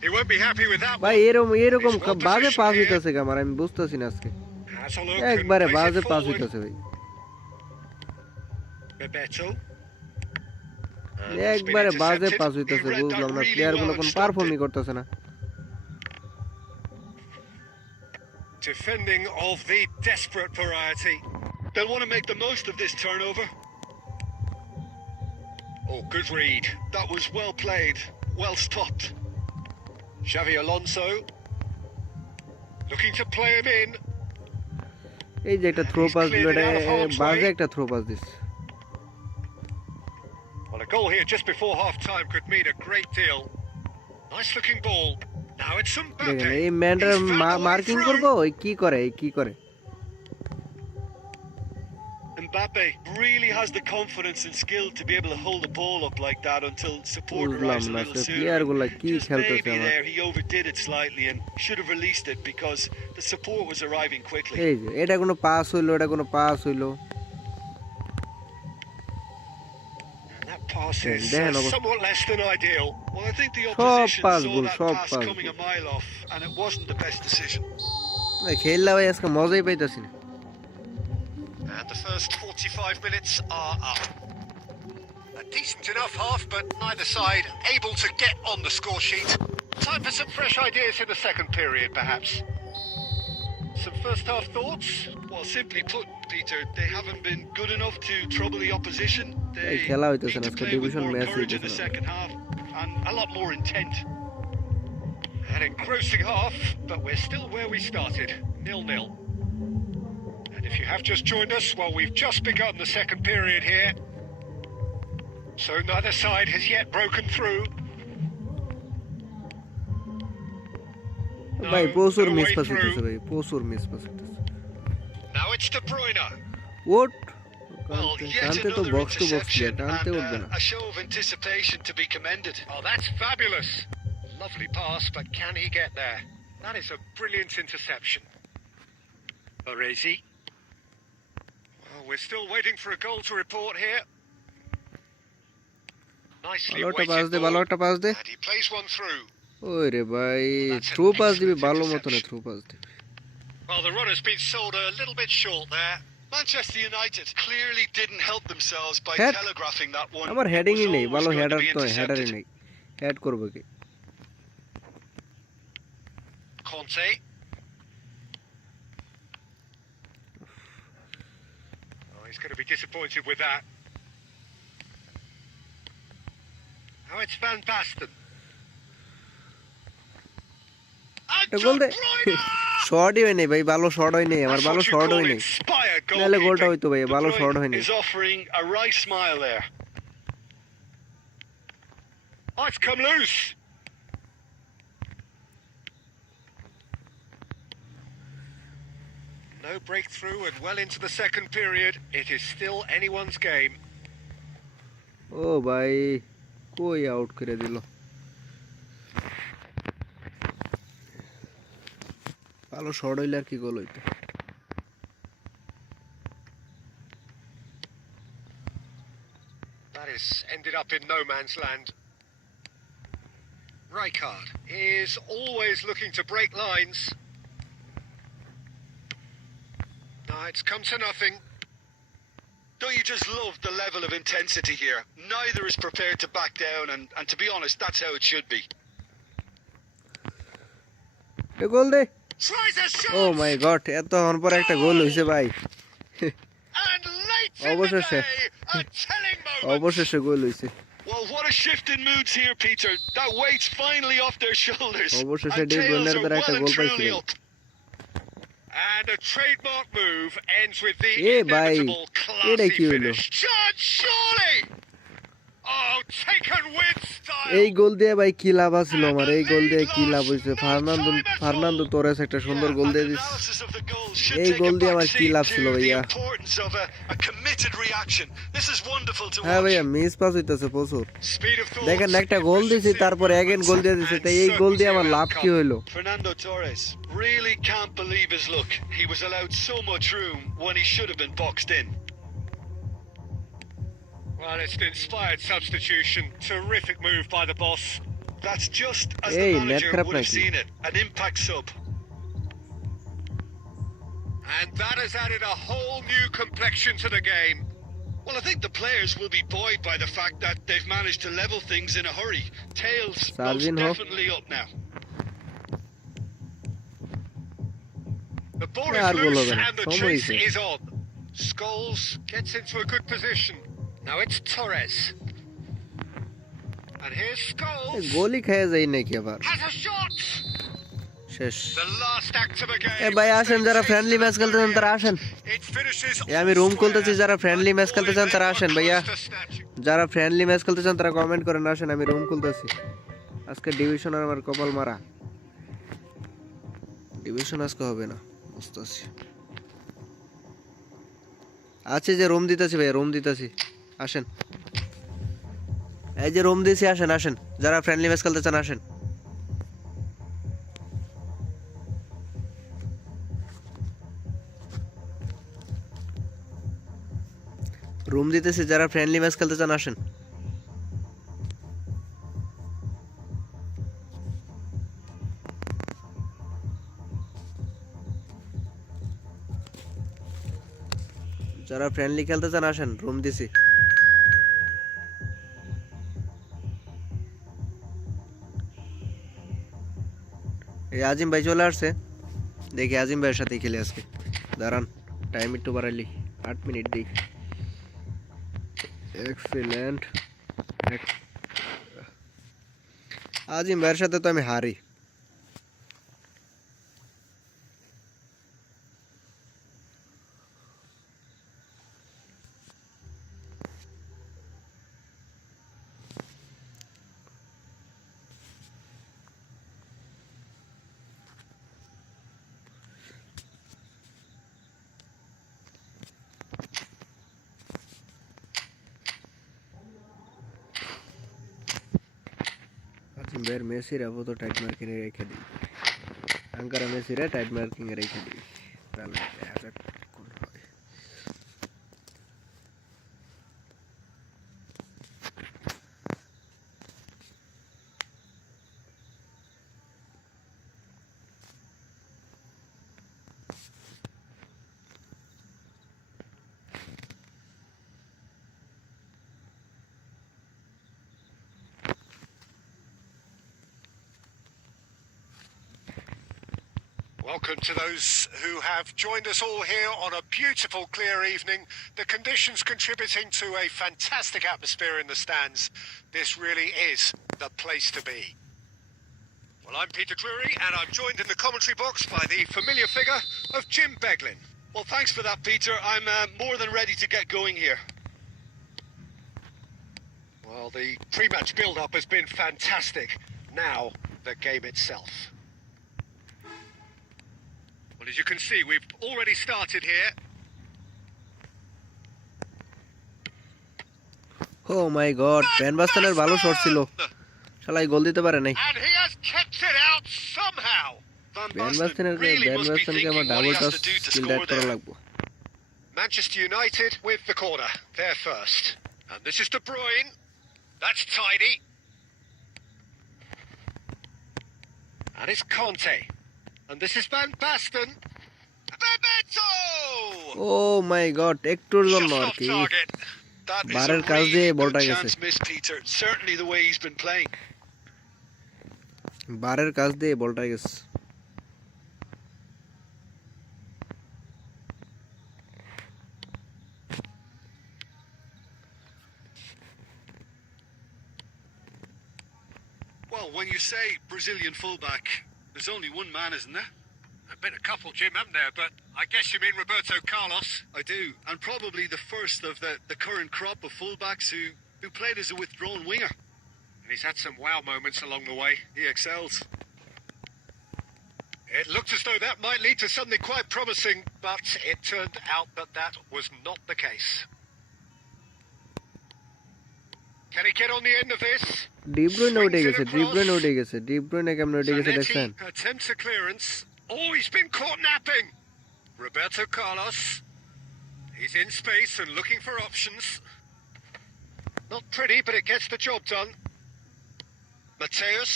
He won't be happy with that ভাই one. এরকম বাজে pass হইতাছে কামার আমি বুঝতাছি না আজকে Has a look একবারে and plays বাজে it পাস forward. হইতাছে ভাই Bebeto. একবারে বাজে পাস হইতাছে বুঝলাম না প্লেয়ার গুলো কোন পারফর্মই করতেছে না Defending of the desperate variety. They'll want to make the most of this turnover. Oh, good read. That was well played, well stopped. Xavi Alonso looking to play him in. এই যে একটা throw pass দিল এটা বাজে একটা throw pass দিস Well, a goal here just before half time could mean a great deal. Nice looking ball. Now it's some দেখেন এই ম্যানটার মার্কিং করব ওই কি করে Mbappe really has the confidence and skill to be able to hold the ball up like that until support arrives a little player গুলো sooner. কি Just খেলতেছে maybe আমার there he overdid it slightly and should have released it because the support was arriving quickly. এই যে এটা কোনো pass হইলো And that pass is Then somewhat less than ideal. Well, I think the opposition pass saw goal, that sub pass pass coming goal. a mile off and it wasn't the best decision. খেললা ভাই আজকে মজাই পাইতাছি না And the first 45 minutes are up. A decent enough half, but neither side able to get on the score sheet. Time for some fresh ideas in the second period, perhaps. Some first half thoughts? Well, simply put, Peter, they haven't been good enough to trouble the opposition. They এই খেলা need হইতাছে না to আজকে play with division more match courage in the হইতাছে না second half and a lot more intent. An engrossing half, but we're still where we started, 0-0. And if you have just joined us, well, we've just begun the second period here. So neither side has yet broken through. ভাই প্রচুর no miss way pass through. হইতাছে ভাই প্রচুর miss pass হইতাছে Now it's De Bruyne. ওট Well, yet কানতে তো another box to box interception টানতে and উঠবে না a show of anticipation to be commended. Oh, that's fabulous. Lovely pass, but can he get there? That is a brilliant interception. Baresi. Well, we're still waiting for a goal to report here. Nicely ভালো একটা weighted pass দে ভালো ball. একটা pass দে And he plays one through. ওই রে ভাই through pass দিবি ভালো মতন থ্রু পাস দিবি Well, the run has been sold a little bit short there. Manchester United clearly didn't help themselves by Head. telegraphing that one. আমার It হেডিংই was নেই always ভালো going to হেডার be তো হেডারই intercepted. নেই head করবে কি Conte. Oh, he's going to be disappointed with that. Now it's Van Basten. And এটা De গোল দে Bruyne! শর্টই হয় নাই ভাই ভালো শর্ট হয় নাই আমার That's ভালো what you শর্ট call হয় নাই inspired নাহলে গোলটা goalkeeping. হইতো ভাই De ভালো শর্ট Bruyne হয় নাই is offering a wry smile there. Oh, it's come loose. No breakthrough and well into the second period. It is still anyone's game. ও ভাই কই আউট করে দিল ভালো শর্ট হইলে আর কি গোল হইতো That is ended up in no man's land. Rijkaard is always looking to break lines. No, it's come to nothing. Don't you just love the level of intensity here? Neither is prepared to back down, and to be honest, that's how it should be. এ goal দে Tries a shot! Oh my god এত হন পর একটা গোল হইছে ভাই And late in the অবশেষে day, a telling moment. অবশেষে গোল হইছে Well, what a shift in moods here, Peter. That weight's finally off their shoulders. অবশেষে And ডি tails ব্রুইনের are দ্বারা well একটা and goal truly পাইছিলেন up. And a trademark move ends with the এ ভাই inevitable এটা classy কি হইলো finish. Chance, surely! Oh, taken with style. এই গোল দিয়ে ভাই কি লাভ আছিল আমার, এই গোল দিয়ে কি লাভ হইছে? ফার্নান্দো তোরেস একটা সুন্দর গোল দিয়ে দিছে, এই গোল দিয়ে আমার কি লাভ ছিল ভাইয়া? হ্যাঁ ভাইয়া, মিস পাস হইতাছে প্রচুর। দেখেন একটা গোল দিছি, তারপরে এগেন গোল দিয়ে দিছে, তাই এই গোল দিয়ে আমার লাভ কি হইলো? Fernando Torres really can't believe his luck. He was allowed so much room when he should have been boxed in. Well, it's an inspired substitution. Terrific move by the boss. That's just as Hey, the manager net would have crap seen it. An impact sub. And that has added a whole new complexion to the game. Well, I think the players will be buoyed by the fact that they've managed to level things in a hurry. Tails most Sarvinho. definitely up now. The ball Yeah, is goal loose over. and the So chase easy. is on. Scholes gets into a good position. Now it's Torres. And here's Scholes. গোলই খেয়ে যাই নাকি আবার? Has a shot. শেষ। The last act of the game. এ ভাই আসেন, যারা friendly match খেলতে চান তারা আসেন। It finishes আমি রুম খুলতেছি, যারা ফ্রেন্ডলি ম্যাচ খেলতে চান তারা আসেন ভাইয়া। যারা ফ্রেন্ডলি ম্যাচ খেলতে চান তারা কমেন্ট করেন, আসেন আমি রুম খুলতেছি। আজকে ডিভিশন আর আমার কপাল মারা, ডিভিশন আজকে হবে না বুঝতেছি। আছে যে রুম দিতেছি ভাইয়া, রুম দিতেছি, আসেন। এই যে রুম দিছি, আসেন আসেন, যারা ফ্রেন্ডলি ম্যাচ খেলতে চান আসেন। রুম দিতেছি, যারা ফ্রেন্ডলি ম্যাচ খেলতে চান আসেন। যারা ফ্রেন্ডলি খেলতে চান আসেন, রুম দিছি। এই আজিম ভাই চলে আসছে, দেখি আজিম ভাইয়ের সাথে খেলে আজকে। দাঁড়ান, টাইম একটু বাড়াইলি, 8 মিনিট দিই। এক্সিলেন্ট। আজিম ভাইয়ের সাথে তো আমি হারি। বের মেসির আপাতত টাইট মার্কিং এ রেখে দিই, আঙ্কারা মেসিরে টাইট মার্কিং এ রেখে দিই, তাহলে দেখা যাক কোন হয়। Welcome to those who have joined us all here on a beautiful, clear evening. The conditions contributing to a fantastic atmosphere in the stands. This really is the place to be. Well, I'm Peter Drury, and I'm joined in the commentary box by the familiar figure of Jim Beglin. Well, thanks for that, Peter. I'm more than ready to get going here. Well, the pre-match build-up has been fantastic. Now, the game itself. Well, as you can see, we've already started here. Oh my god, Van Basteনের ভালো shot ছিল, শালাই গোল দিতে পারে নাই। And he has kept it out somehow. Van Bastenকে আমার double touch skill add করা লাগবে। Manchester United with the corner. They're first. And this is De Bruyne. That's tidy. And it's Conte. And this is Van Basten. Bebeto! Oh my god, একটুর জন্য Shot আর off কি target. That is বারের a কাজ really দিয়ে good বলটা গেছে। chance miss, Peter. Certainly the way he's been playing. বারের কাজ দিয়ে বলটা গেছে। Well, when you say Brazilian fullback, there's only one man, isn't there? There've been a couple, Jim, haven't there? But I guess you mean Roberto Carlos. I do, and probably the first of the current crop of fullbacks who who played as a withdrawn winger. And he's had some wow moments along the way. He excels. It looked as though that might lead to something quite promising, but it turned out that that was not the case. Can he get on the end of this? De Bruyne Swings উঠে it গেছে, De across. Bruyne উঠে গেছে, De Bruyne কেমনে উঠে গেছে দেখছেন? Zanetti attempts a clearance. Oh, he's been caught napping. Roberto Carlos. He's in space and looking for options. Not pretty, but it gets the job done. Mateus.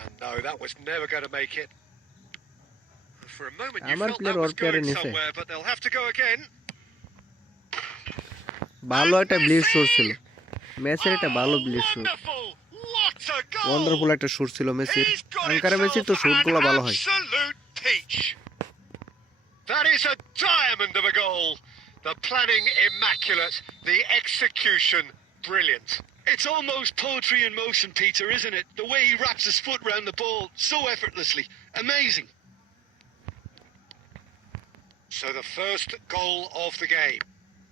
And no, that was never going to make it. For a moment you আমার felt player that was or player going নিচে। somewhere, but they'll have to go again. ভালো একটা bleach shot ছিল। মেসির একটা ভালো bleach shot. Wonderful! What a goal! Wonderful একটা shot ছিল মেসির। He's got আঙ্কারা মেসির তো himself শটগুলো an ভালো হয়। absolute peach. That is a diamond of a goal. The planning immaculate, the execution brilliant. It's almost poetry in motion, Peter, isn't it? The way he wraps his foot round the ball so effortlessly. Amazing. So the first goal of the game.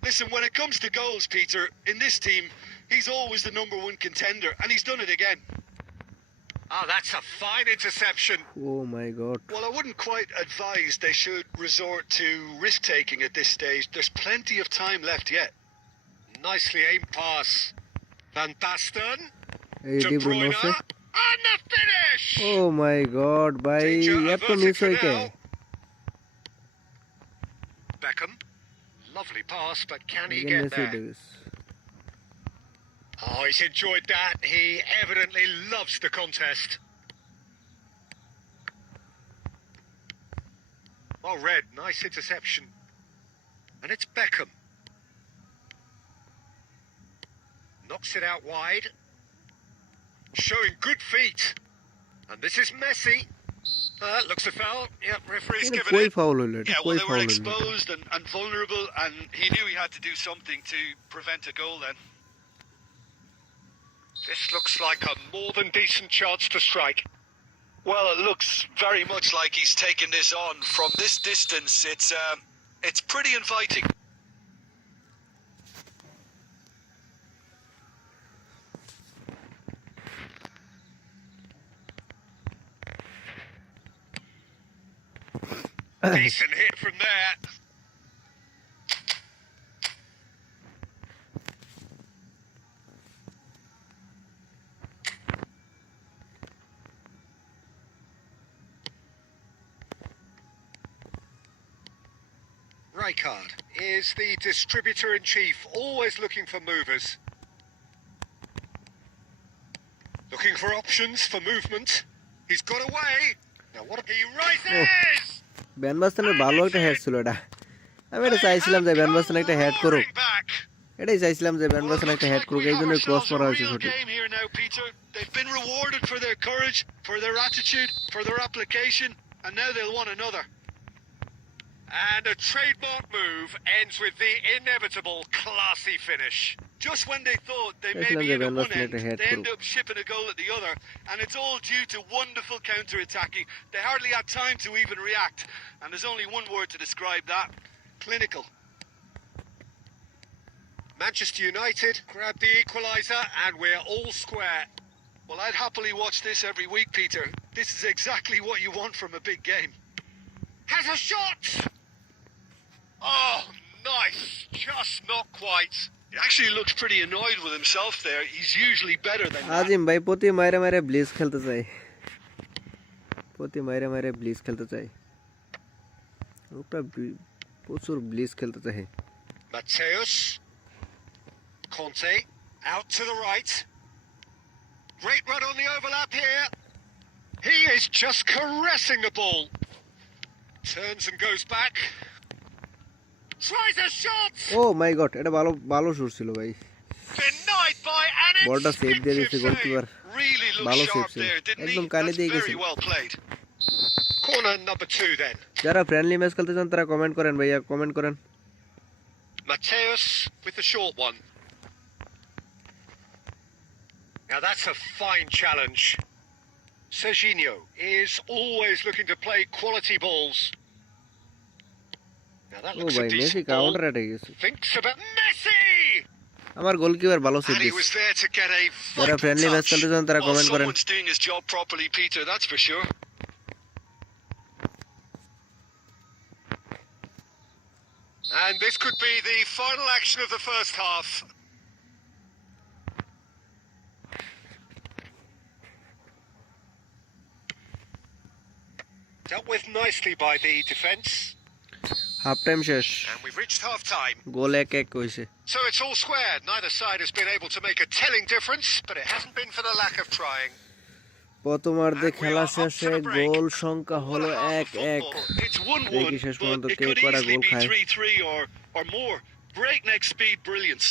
Listen, when it comes to goals, Peter, in this team, he's always the number one contender, and he's done it again. Oh, that's a fine interception. Oh my god. Well, I wouldn't quite advise they should resort to risk-taking at this stage. There's plenty of time left yet. Nicely aimed pass. Van Basten. এই De De Bruyne Bruyne. আছে। And the finish! Oh my god ভাই Danger এত averted miss for হয় কে? now. Beckham. Lovely pass, but can he Again, get Messi there? উঠে গেছে। Oh, he's enjoyed that. He evidently loves the contest. Well read, nice interception. And it's Beckham. Knocks it out wide. Showing good feet. And this is Messi. Looks a foul. Yep, referee's এটা given কই it. Foul হইলো এটা? Yeah, কই well, they were foul হইলো? exposed and vulnerable, and he knew he had to do something to prevent a goal then. This looks like a more than decent chance to strike. Well, it looks very much like he's taken this on. From this distance, it's pretty inviting. Decent hit from there. Rijkaard is the distributor-in-chief, always looking for movers. Looking for options for movement. He's got away. Now what? He rises! Van বাস্তানের ভালো একটা head ছিল এটা। আমি এটা চাইছিলাম যে ban বাস্তান একটা হেড করুক। Roaring back. এটাই চাইছিলাম যে ব্যান বাস্তান একটা হেড করুক, এই জন্য ক্রস মারা হয়েছে Real সঠিক। game here now, Peter. They've been rewarded for their courage, for their attitude, for their application, and now they'll want another. And a trademark move ends with the inevitable classy finish. Just when they thought they may Excellent be in at defense, one end, let the head they end through. up shipping a goal at the other, and it's all due to wonderful counter-attacking. They hardly had time to even react, and there's only one word to describe that: clinical. Manchester United grab the equaliser and we're all square. Well, I'd happily watch this every week, Peter. This is exactly what you want from a big game. Has a shot! Oh, nice. Just not quite. He actually looks pretty annoyed with himself there. He's usually better than that. আজিম ভাই প্রতি মাইরে মাইরে ব্লিজ খেলতে চাই, প্রতি মাইরে মাইরে ব্লিজ খেলতে চাই, লোকটা প্রচুর ব্লিজ খেলতে চাই। Mateus. Conte. Out to the right. Great run on the overlap here. He is just caressing the ball. Turns and goes back. Tries a shot! Oh my god, এটা ভালো ভালো শুট ছিল ভাই। Denied by an বলটা save দিয়ে দিয়েছে instinctive goalkeeper, save. Really ভালো looked save sharp ছিল, there, didn't একদম he? কানে That's দিয়ে গেছে। very well played. Corner number 2 then. যারা ফ্রেন্ডলি ম্যাচ খেলতে চান তারা কমেন্ট করেন ভাইয়া, কমেন্ট করেন। Mateus with the short one. Now that's a fine challenge. Serginho is always looking to play quality balls. Now that ও looks a ভাই Messi decent ball. Counter attack গেছে Thinks about Messi! আমার goalkeeper ভালো save And he দিছে was there to get a যারা vital friendly match touch. খেলতে চান তারা Well, কমেন্ট করেন someone's doing his job properly, Peter, that's for sure. And this could be the final action of the first half. Dealt with nicely by the defence. Half time শেষ And we've reached half time. গোল 1-1 হইছে So it's all squared. Neither side has been able to make a telling difference, but it hasn't been for the lack of trying. প্রথমার্ধে খেলা শেষে গোল সংখ্যা হলো What a half of 1-1 football. It's 1-1, দেখি শেষ পর্যন্ত but it K could কয়টা easily goal be খায় 3-3 or more. Breakneck speed brilliance.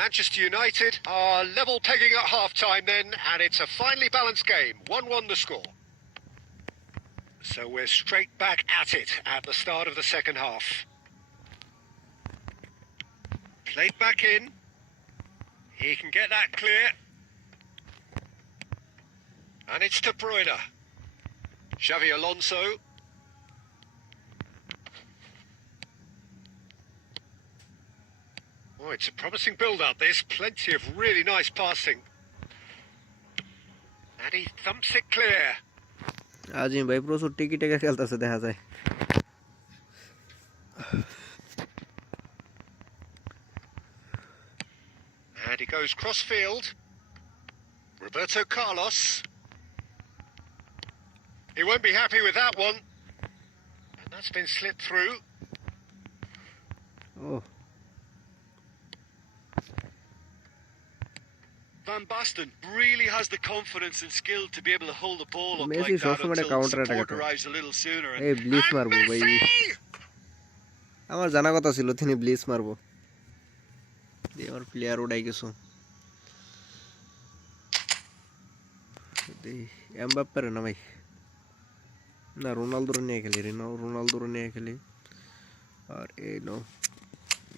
Manchester United are level pegging at half-time then, and it's a finely balanced game. 1-1 the score. So we're straight back at it at the start of the second half. Played back in. He can get that clear. And it's De Bruyne. Xavi Alonso. Oh, it's a promising build-up. There's plenty of really nice passing. And he thumps it clear. আজিম ভাই প্রচুর টিকি টেকা খেলতেছে দেখা যায় And he goes cross-field. Roberto Carlos. He won't be happy with that one. And that's been slipped through. ও Van Basten really has the confidence and skill to be able to hold the ball up Messi like that সবসময় until counter attack support করে। arrives a little sooner. এই bleach And মারবো ভাই Messi! আমার জানা কথা ছিল তিনি ব্লিচ মারবো দিয়ে আমার প্লেয়ার উড়াই গেছো এমবাপ্পের না ভাই না রোনালদোর নিয়ে খেলি রোনালদোর নিয়ে খেলি আর এই নো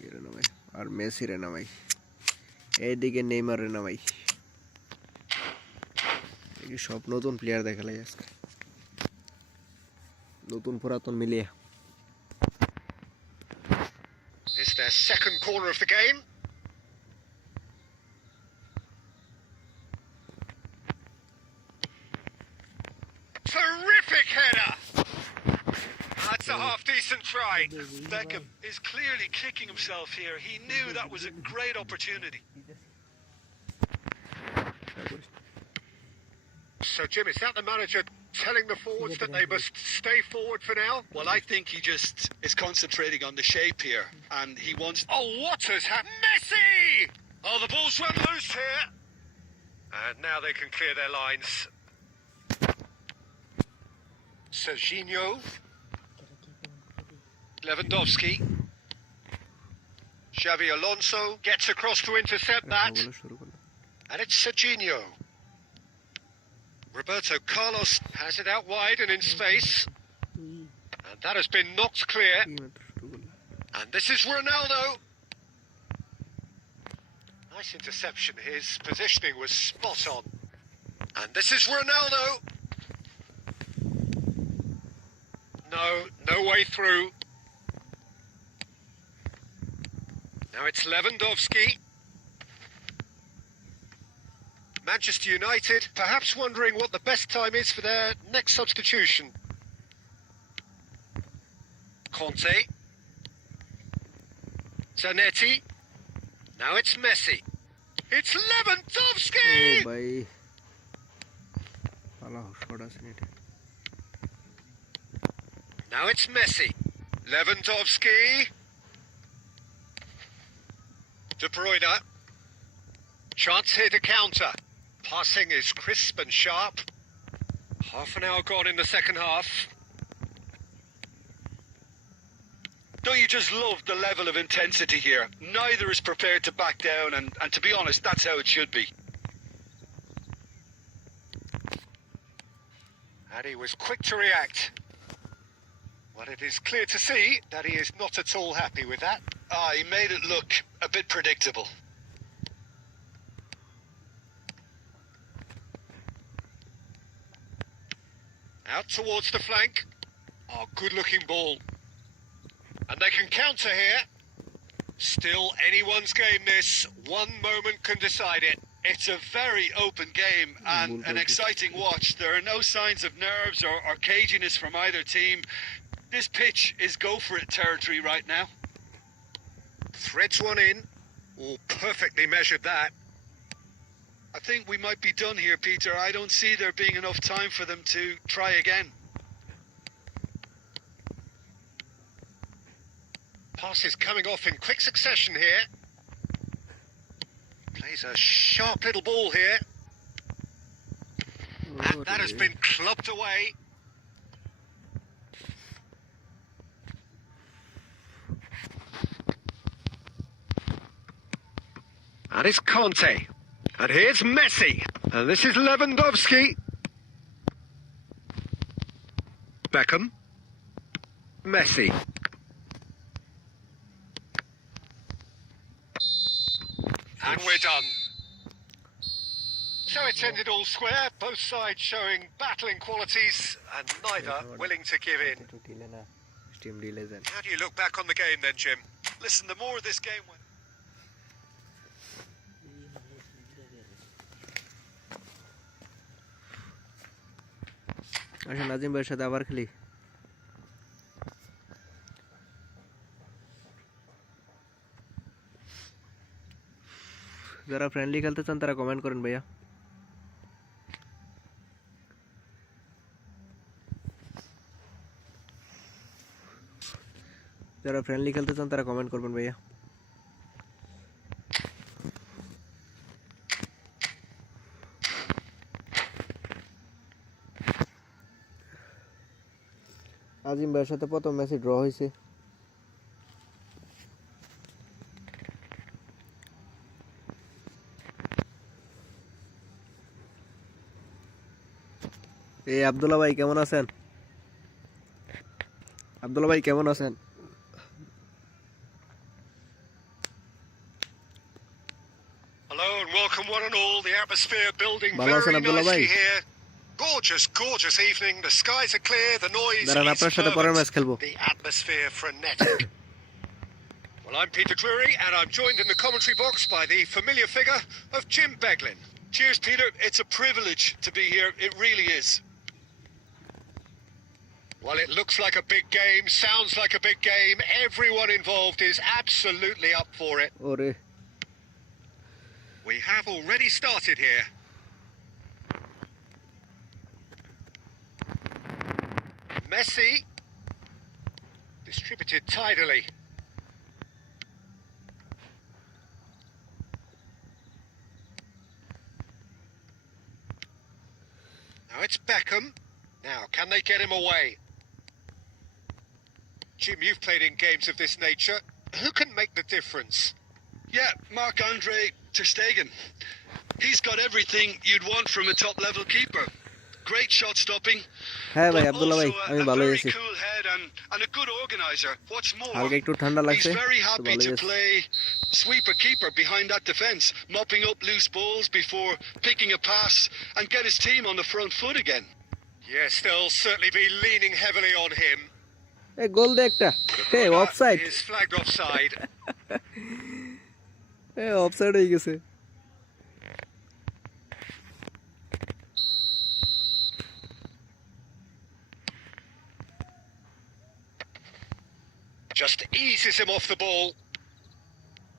এর না ভাই আর মেসি রে না ভাই এইদিকে নেইমার রে না ভাই এই সব নতুন প্লেয়ার দেখালাই আজকে নতুন পুরাতন মিলিয়ে It's their second corner of the game. Terrific header! That's a half-decent try. Beckham is clearly kicking himself here. He knew that was a great opportunity. So, Jim, is that the manager telling the forwards that they must stay forward for now? Well, I think he just is concentrating on the shape here, and he wants. Oh, what has happened? Messi! Oh, the ball's run loose here. And now they can clear their lines. Serginho. Lewandowski. Xavi Alonso gets across to intercept that. And it's Serginho. Roberto Carlos has it out wide and in space. And that has been knocked clear. And this is Ronaldo. Nice interception. His positioning was spot on. And this is Ronaldo. No way through. Now it's Lewandowski. Manchester United perhaps wondering what the best time is for their next substitution. Conte. Zanetti. Now it's Messi. It's Lewandowski! ও ভাই পালা shot আছে নেটে Now it's Messi. Lewandowski. De Bruyne. Chance here to counter. Passing is crisp and sharp. Half an hour gone in the second half. Don't you just love the level of intensity here? Neither is prepared to back down, and to be honest, that's how it should be. And he was quick to react. Well, it is clear to see that he is not at all happy with that. He made it look a bit predictable. Out towards the flank. Oh, good-looking ball. And they can counter here. Still anyone's game this. One moment can decide it. It's a very open game and an exciting watch. There are no signs of nerves or caginess from either team. This pitch is go-for-it territory right now. Threads one in. Oh, perfectly measured that. I think we might be done here, Peter. I don't see there being enough time for them to try again. Passes coming off in quick succession here. Plays a sharp little ball here. And that has been clubbed away. And it's Conte. And here's Messi. And this is Lewandowski. Beckham. Messi. And we're done. So it's ended all square, both sides showing battling qualities and neither willing to give in. How do you look back on the game then, Jim? Listen, the more this game went... আচ্ছা নাজিম ভাইয়ের সাথে আবার খেলি যারা friendly খেলতে চান তারা comment করেন ভাইয়া যারা ফ্রেন্ডলি খেলতে চান তারা কমেন্ট করবেন ভাইয়া আজিম ভাইয়ের সাথে প্রথম ম্যাচে ড্র হয়েছে এই আব্দুল্লাহ ভাই কেমন আছেন আব্দুল্লাহ ভাই কেমন আছেন Hello and welcome one and all. The atmosphere building ভালো আছেন very আব্দুল্লাহ ভাই nicely here. Gorgeous evening. The skies are clear. The noise দাঁড়ান is আপনার সাথে পরের ম্যাচ খেলবো the atmosphere frenetic. Well, I'm Peter Drury and I'm joined in the commentary box by the familiar figure of Jim Beglin. Cheers, Peter. It's a privilege to be here. It really is. Well, it looks like a big game, sounds like a big game. Everyone involved is absolutely up for it. ওরে We have already started here. Messi. Distributed tidily. Now it's Beckham. Now, can they get him away? Jim, you've played in games of this nature. Who can make the difference? Yeah, Marc-Andre ter Stegen. He's got everything you'd want from a top-level keeper. Great shot stopping. হ্যাঁ ভাই but Abdullah ভাই also আমি a ভালোই very আছি cool head and a good organizer. What's more, হালকা একটু ঠান্ডা he's লাগছে very তো happy ভালোই to আছি play sweeper keeper behind that defence, mopping up loose balls before picking a pass and get his team on the front foot again. Yes, they'll certainly be leaning heavily on him. এই goal দে একটা hey offside Is flagged offside. এ offside হয়ে গেছে Just eases him off the ball.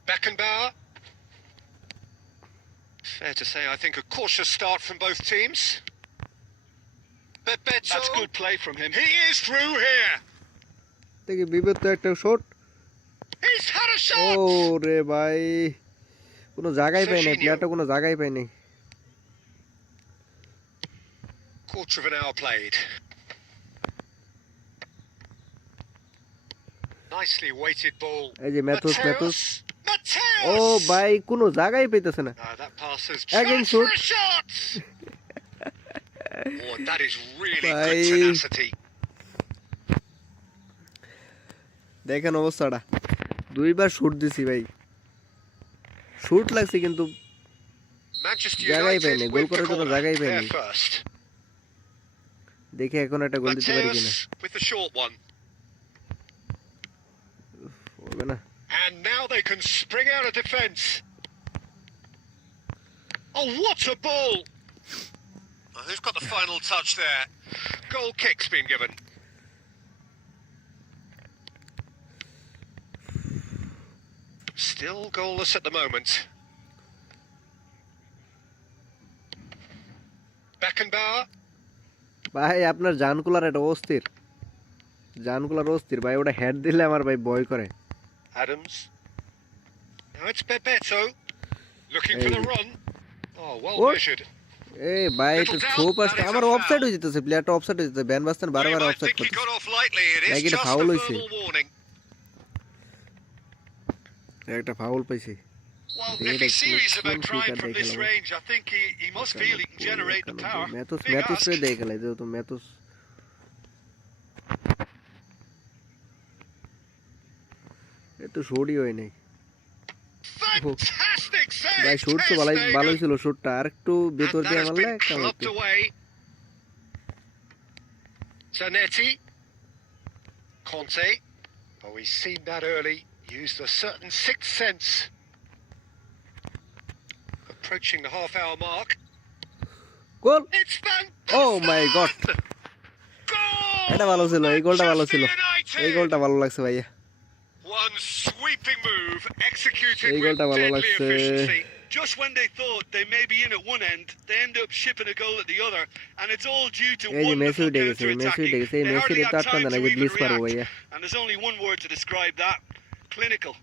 Beckenbauer. Fair to say, I think a cautious start from both teams. Bebeto. That's good play from him. He is through here. দেখি বিবেক তো একটা shot He's had a shot. ও রে ভাই কোনো জায়গায় পাই নাই Serginho. প্লেয়ারটা কোনো জায়গায় পাই নাই Quarter of an hour played. Nicely weighted ball. এই যে ম্যাথুস ম্যাথুস Mateus. ও ভাই কোনো জায়গায় পাইতেছে না That pass has Again tried for shoot. a shot. Oh, that is really Bye. good tenacity. দেখেন অবস্থাটা দুইবার শুট দিছি ভাই শুট লাগছে কিন্তু Manchester জায়গায় পাই United নাই গোল with the করার জন্য corner. জায়গায় পাই They're নাই first. দেখি এখন একটা গোল দিতে পারি কিনা Mateus with the short one. And now they can spring out of defence. Oh, what a ball! Who's got the final touch there? Goal kick's been given. Still goalless at the moment. Beckenbauer. ভাই আপনার জানকুলার এটা অস্থির জানকুলার অস্থির ভাই ওটা head দিলে আমার ভাই ভয় করে Adams. Now it's Bebeto. Looking for the run. Oh, well measured. এই ভাই এটা থ্রো পাসটা আমার অফসাইড হয়ে যেতেছে প্লেয়ারটা অফসাইড হয়ে যেতেছে ব্যান বাস্তান বারবার অফসাইড He করতেছে got off lightly. It is Like এটা just a foul হইছে verbal warning. একটা ফাউল পাইছি Well, if he's serious about trying from this range, I think he must feel he can generate the power. Mathews রে দেই খেলাই তো Mathews এত শটই হয় নাই Fantastic save. ভাই শুট তো ভালোই ছিল শুটটা আর একটু ভেতর দিয়ে মারলে একটা হতো Zanetti. Conte. Oh, he's seen that early. Used a certain sixth sense. Approaching the half-hour mark. Goal It's fantastic. Oh my god. Goal! এটা ভালো ছিল এই গোলটা ভালো ছিল এই গোলটা ভালো লাগছে ভাইয়া One sweeping move executed এই with গোলটা ভালো deadly লাগছে efficiency. Just when they thought they may be in at one end, they end up shipping a goal at the other, and it's all due to এই যে Messi wonderful উঠে গেছে Messi উঠে গেছে এই counter-attacking. They মেসির hardly এটা had আটকান time না to যে even ব্লিচ পারবো react, ভাইয়া and there's only one word to describe that: clinical.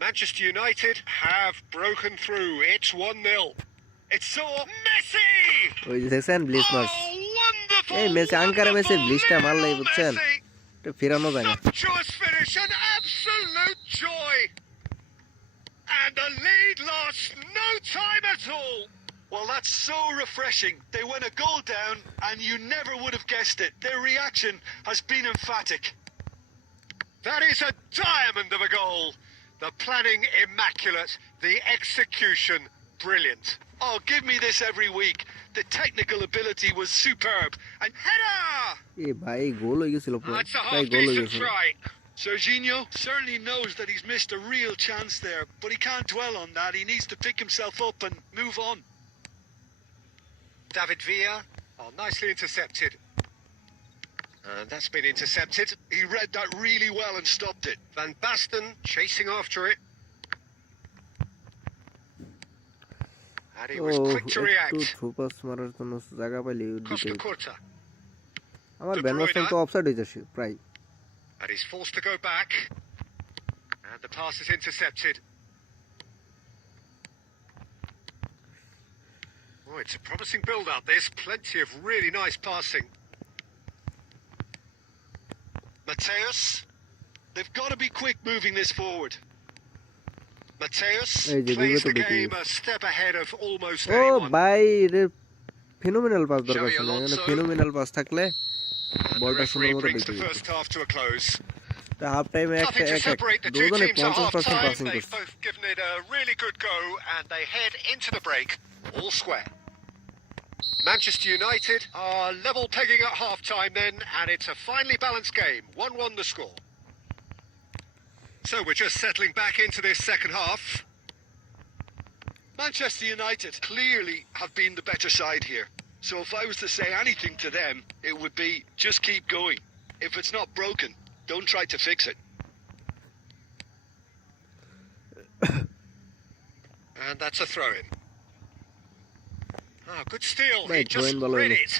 Manchester United have broken through. It's 1-0. It's so Messi! ওই যে দেখছেন ব্লিচ মার্স Oh, wonderful! এই মেসি আঙ্কারে মেসি wonderful ব্লিচটা মারলাই Lionel বুঝছেন Messi. এটা ফেরানো যায় না Sumptuous finish, an absolute joy. And the lead lost no time at all. Well, that's so refreshing. They went a goal down, and you never would have guessed it. Their reaction has been emphatic. That is a diamond of a goal. The planning immaculate, the execution brilliant. Oh, give me this every week. The technical ability was superb. And header! এই ভাই গোল হয়ে গেছিল পুরো That's a ভাই গোল হয়ে half-decent গেছিল try. Serginho certainly knows that he's missed a real chance there, but he can't dwell on that. He needs to pick himself up and move on. David Villa, oh, nicely intercepted. And that's been intercepted. He read that really well and stopped it. Van Basten chasing after it. And he was ও quick to একটু react. Through pass মারার জন্য জায়গা পাইলে Costa Curta. আমার De ব্যান Bruyne. Basten তো offside হয়ে যাচ্ছে প্রায় And he's forced to go back. And the pass is intercepted. Oh, it's a promising build-up. There's plenty of really nice passing. Mateus, they've got to be quick moving this forward. Mateus Hey, did plays we the go to game a step ahead of almost O anyone. ভাই এটা phenomenal pass দরকার ছিল Xavi মানে Alonso. Phenomenal pass থাকলে And the বলটা সুন্দর referee মতো brings দেখতে the যেত first half to a close. তা হাফ টাইমে একটা Nothing to এক এক separate the two দুজনে teams at 50% half-time. Passing They've করছে both given it a really good go, and they head into the break all square. Manchester United are level pegging at half-time then, and it's a finely balanced game. 1-1 the score. So we're just settling back into this second half. Manchester United clearly have been the better side here. So if I was to say anything to them, it would be just keep going. If it's not broken, don't try to fix it. And that's a throw-in. Ah, good steal. He Right, just throw-in ball read only. it.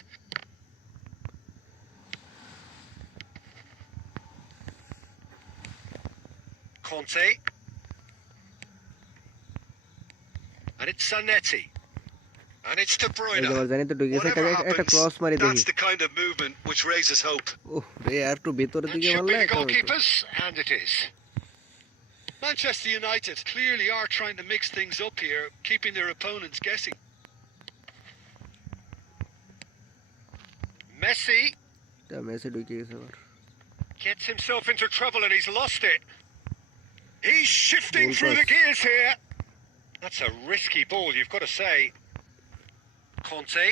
Conte. And it's Zanetti. And it's De এই Bruyne. যে জানি তো ঢুকে গেছে Whatever একটা happens, cross মারি that's দেখি the kind of movement which raises hope. ওহ রে আর একটু ভিতরের That দিকে should be মারলে the একটা হতো। goalkeepers, and it is. Manchester United clearly are trying to mix things up here, keeping their opponents guessing. Messi তা Messi ঢুকে গেছে আবার gets himself into trouble and he's lost it. He's shifting Goal through the pass. gears here. That's a risky ball, you've got to say. Conte.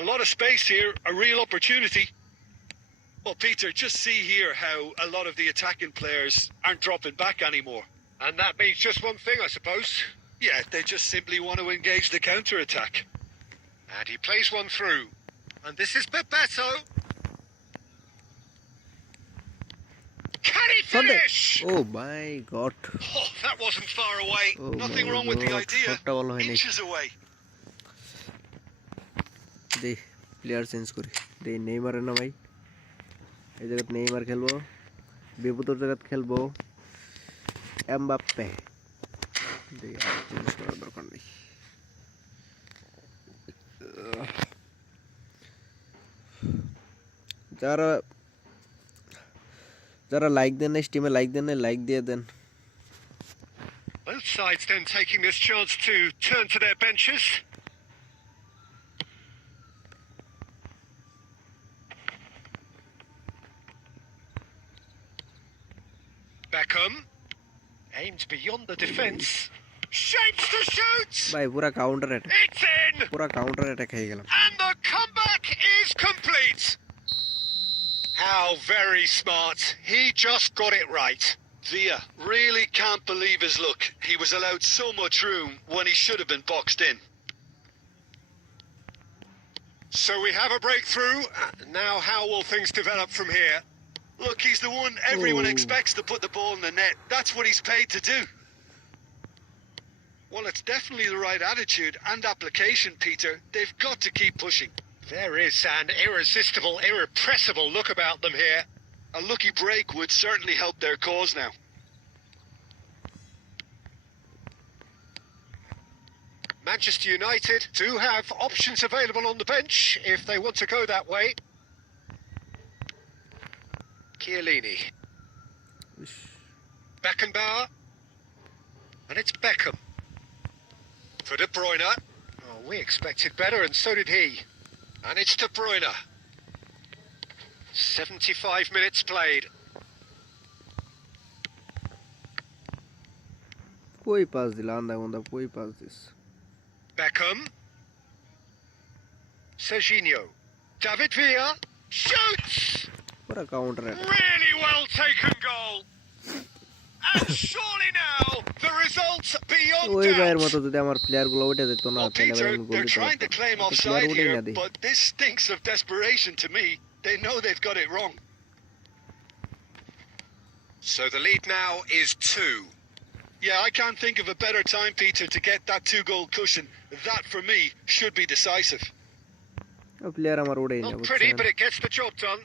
A lot of space here, a real opportunity. Well, Peter, just see here how a lot of the attacking players aren't dropping back anymore. And that means just one thing, I suppose. Yeah, they just simply want to engage the counter-attack. And he plays one through. And this is Bebeto. Can he finish? Oh my god. Oh, that wasn't far away. Oh Nothing my wrong with the god. idea. শটটা ভালো হয়নি। Inches away. দে player change করি। দে নেইমারের না ভাই। এই জায়গায় Neymar খেলবো। বিপুতর জায়গায় খেলবো এমবাপ্পে। দে আর চেঞ্জ করার দরকার নেই। যারা যারা লাইক দেন না স্টিমে লাইক দেন না লাইক দিয়ে দেন। Both sides then taking this chance to turn to their benches. Beckham aims beyond the defence. Shapes to shoot! ভাই পুরা কাউন্টার অ্যাটাক It's in! পুরা কাউন্টার অ্যাটাক হয়ে গেলাম। And the comeback is complete! How very smart. He just got it right. Villa really can't believe his luck. He was allowed so much room when he should have been boxed in. So we have a breakthrough. Now how will things develop from here? Look, he's the one everyone Oh. expects to put the ball in the net. That's what he's paid to do. Well, it's definitely the right attitude and application, Peter. They've got to keep pushing. There is an irresistible, irrepressible look about them here. A lucky break would certainly help their cause now. Manchester United do have options available on the bench if they want to go that way. Chiellini. Beckenbauer. And it's Beckham. For De Bruyne. Oh, we expected better, and so did he. And it's De Bruyne. 75 minutes played. कोई पास दिला आंदा बंदा कोई पास दिस। Beckham. Serginho. David Villa. Shoots! पूरा counter attack. Really well taken goal. And surely now the results beyond ওই ভাইয়ের doubt. মতো যদি আমার প্লেয়ার গুলো উঠে যেত না Well, তাহলে ভাই Peter, আমি গোল they're দিতে trying to পারতাম। claim তো প্লেয়ার offside উঠেই here, না দেই। but this stinks of desperation to me. They know they've got it wrong. So the lead now is 2. Yeah, I can't think of a better time, Peter, to get that 2-goal cushion. That, for me, should be decisive. ও player আমার উঠেই না Not pretty, বুঝছেন। but it gets the job done.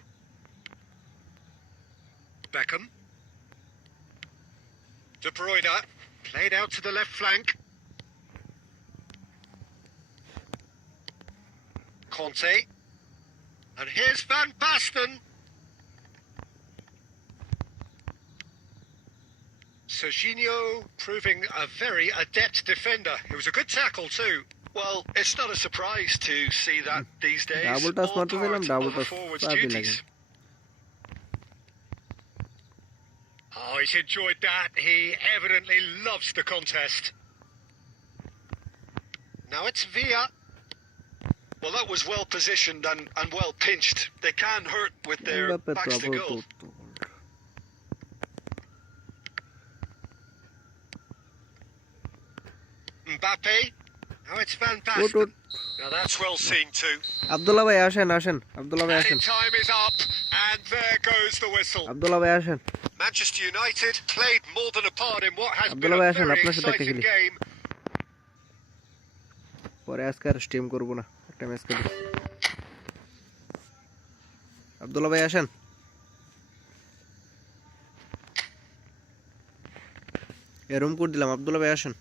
Beckham. De Bruyne. Played out to the left flank. Conte. And here's Van Basten. Serginho proving a very adept defender. It was a good tackle too. Well, it's not a surprise to see that these days. Double touch All মারতে দিলাম part double of a touch forward's পাবি লাগে। duties. Oh, he's enjoyed that. He evidently loves the contest. Now it's Villa. Well, that was well positioned and well pinched. They can hurt with their Mbappe তো backs to আবার goal. করতো। Mbappe. Now it's Van উঠ Basten. উঠ। Now that's well seen too. Abdullah ভাই আসেন আসেন আব্দুল্লাহ ভাই আসেন Added time is up, and there goes the whistle. Abdullah ভাই আসেন। Manchester United played more than a part in what has been Abdullah a bhai ashen, very apnar sathe exciting ekta game. পরে আজকে আর stream করব না একটা match খেলি। আব্দুল্লাহ ভাই আসেন। রুম কোড দিলাম আব্দুল্লাহ ভাই আসেন।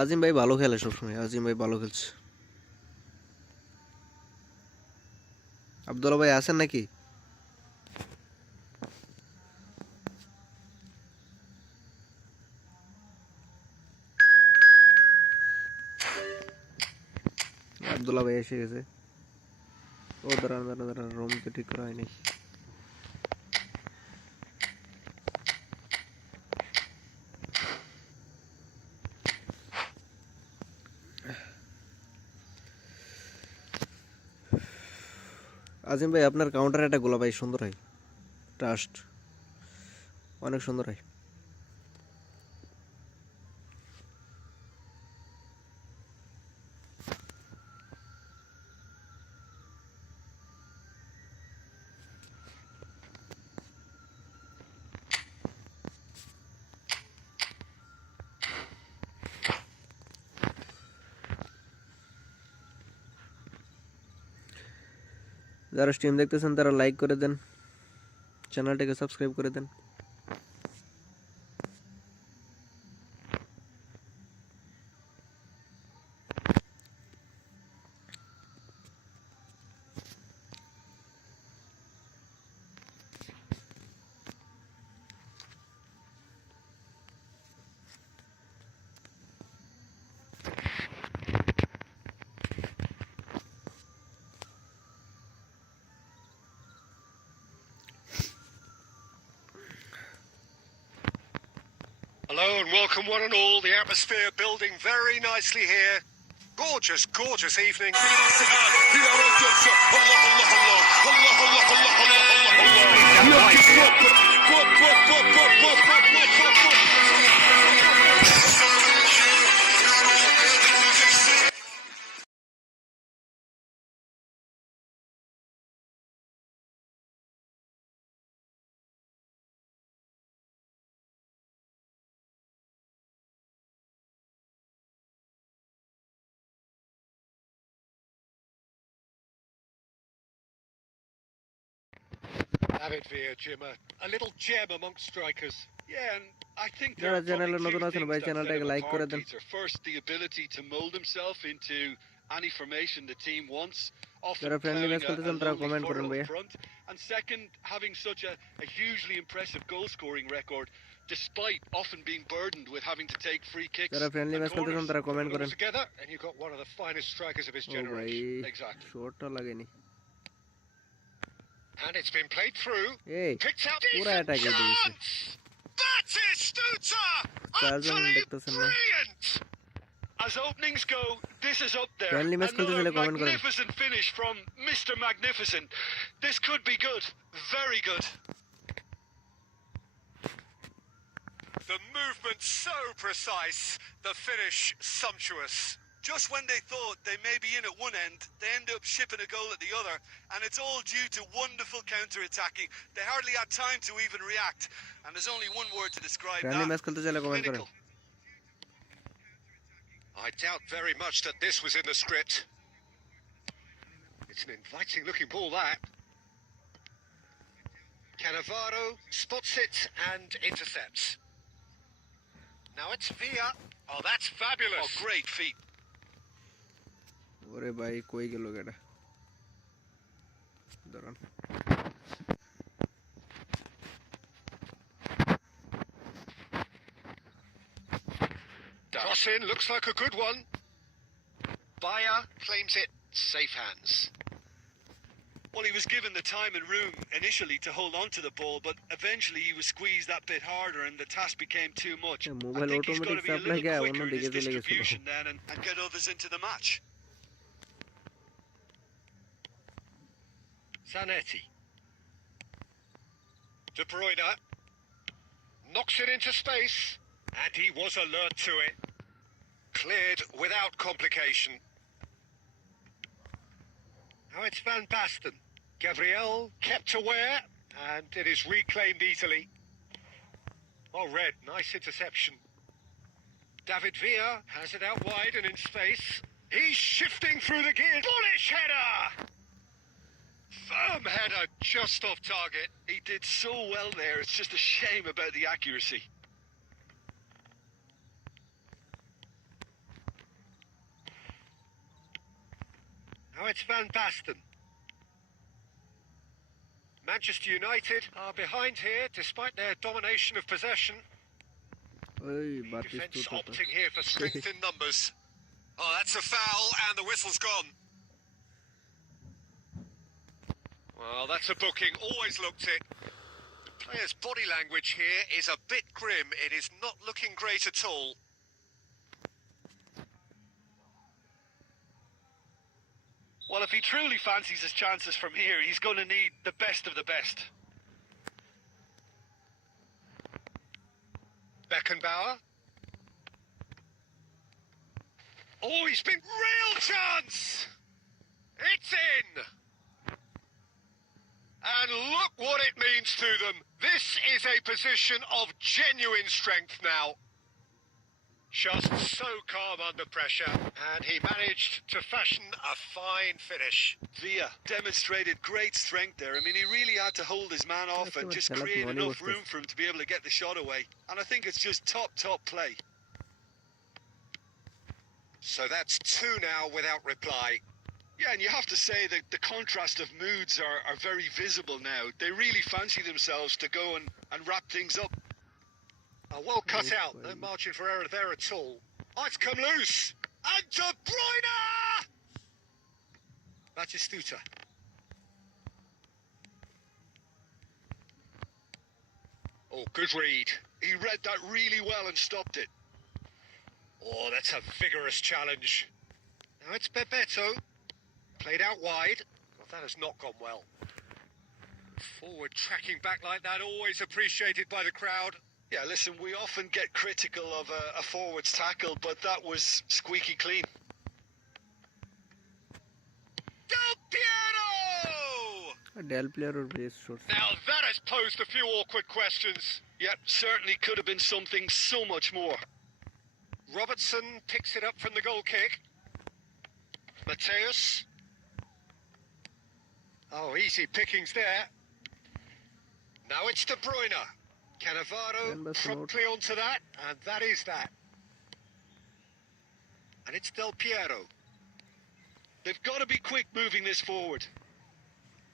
আজিম ভাই ভালো খেলে সবসময় আজিম ভাই ভালো খেলছে। আব্দুল্লাহ ভাই আছেন নাকি? আব্দুল্লাহ ভাই এসে গেছে। ও দাঁড়ান দাঁড়ান দাঁড়ান রুম তো ঠিক করা হয়নি। আজিম ভাই আপনার কাউন্টার অ্যাটাক গুলো ভাই সুন্দর হয়, ট্রাস্ট অনেক সুন্দর হয়। যারা স্ট্রিম দেখতেছেন তারা লাইক করে দেন, চ্যানেলটাকে সাবস্ক্রাইব করে দেন। Hello and welcome one and all. The atmosphere building very nicely here. Gorgeous, gorgeous evening. David Villa, Jim, a little gem amongst strikers. Yeah, and I think there যারা are চ্যানেলে probably নতুন two আছেন things ভাই that set চ্যানেলটাকে him like করে apart, দেন। Peter. First, the ability to mold himself into any formation the team wants, often যারা friendly match ploughing খেলতেছেন a তারা lonely কমেন্ট করেন furrow ভাই। up front. And second, having such a hugely impressive goal-scoring record, despite often being burdened with having to take free kicks যারা friendly and match খেলতেছেন corners. তারা comment Put it করেন। all together, and you've got one of the finest strikers of his ও ভাই generation. Exactly. শটটা লাগেনি। And it's been played through. এই Picked out. পুরা attack এ দিয়েছে। Batistuta! চারজন Utterly দেখতেছেন না। brilliant! As openings go, this is up there. Friendly match খেলতে চাইলে Another comment করেন। magnificent finish from Mr. Magnificent. This could be good. Very good. The movement so precise, the finish sumptuous. Just when they thought they may be in at one end, they end up shipping a goal at the other, and it's all due to wonderful counter-attacking. They hardly had time to even react, and there's only one word to describe friendly that. Match খেলতে চাইলে comment করেন। Clinical. I doubt very much that this was in the script. It's an inviting looking ball, that. Cannavaro spots it and intercepts. Now it's Villa. Oh, that's fabulous. Oh, great feat. ওরে ভাই কই গেল এটা, দাঁড়ান। Cross in, looks like a good one. Bayer claims it, safe hands. Well, he was given the time and room initially to hold on to the ball, but eventually he was squeezed that bit harder and the task became too much. I mobile think he's got automatic to be a supply little গিয়ে quicker in অন্যদিকে his চলে গেছিল। distribution then and get others into the match. Zanetti. De Bruyne knocks it into space, and he was alert to it. Cleared without complication. Now it's Van Basten. Gabriel kept aware, and it is reclaimed easily. Well read, nice interception. David Villa has it out wide and in space. He's shifting through the gears. Bullish header! Firm header, just off target. He did so well there, it's just a shame about the accuracy. Now it's Van Basten. Manchester United are behind here despite their domination of possession. ওই Defence বাতিস্তুতা opting here for strength in numbers. Oh, that's a foul and the whistle's gone. Well, that's a booking. Always looked it. The player's body language here is a bit grim. It is not looking great at all. Well, if he truly fancies his chances from here, he's going to need the best of the best. Beckenbauer. Oh, he's been real chance! It's in! And look what it means to them. This is a position of genuine strength now. Just so calm under pressure, and he managed to fashion a fine finish. Villa demonstrated great strength there. I mean, he really had to hold his man off and just create enough room for him to be able to get the shot away. And I think it's just top play. So that's 2 now without reply. Yeah, and you have to say that the contrast of moods are very visible now. They really fancy themselves to go and wrap things up. Well cut out. No margin for error there at all. Oh, it's come loose. And De Bruyne! Batistuta. Oh, good read. He read that really well and stopped it. Oh, that's a vigorous challenge. Now it's Bebeto. Played out wide. Well, that has not gone well. Forward tracking back like that, always appreciated by the crowd. Yeah, listen, we often get critical of a forward's tackle, but that was squeaky clean. Del Piero! Now that has posed a few awkward questions. Yep, certainly could have been something so much more. Robertson picks it up from the goal kick. Mateus. Oh, easy pickings there. Now it's De Bruyne. Cannavaro promptly onto that, and that is that. And it's Del Piero. They've got to be quick moving this forward.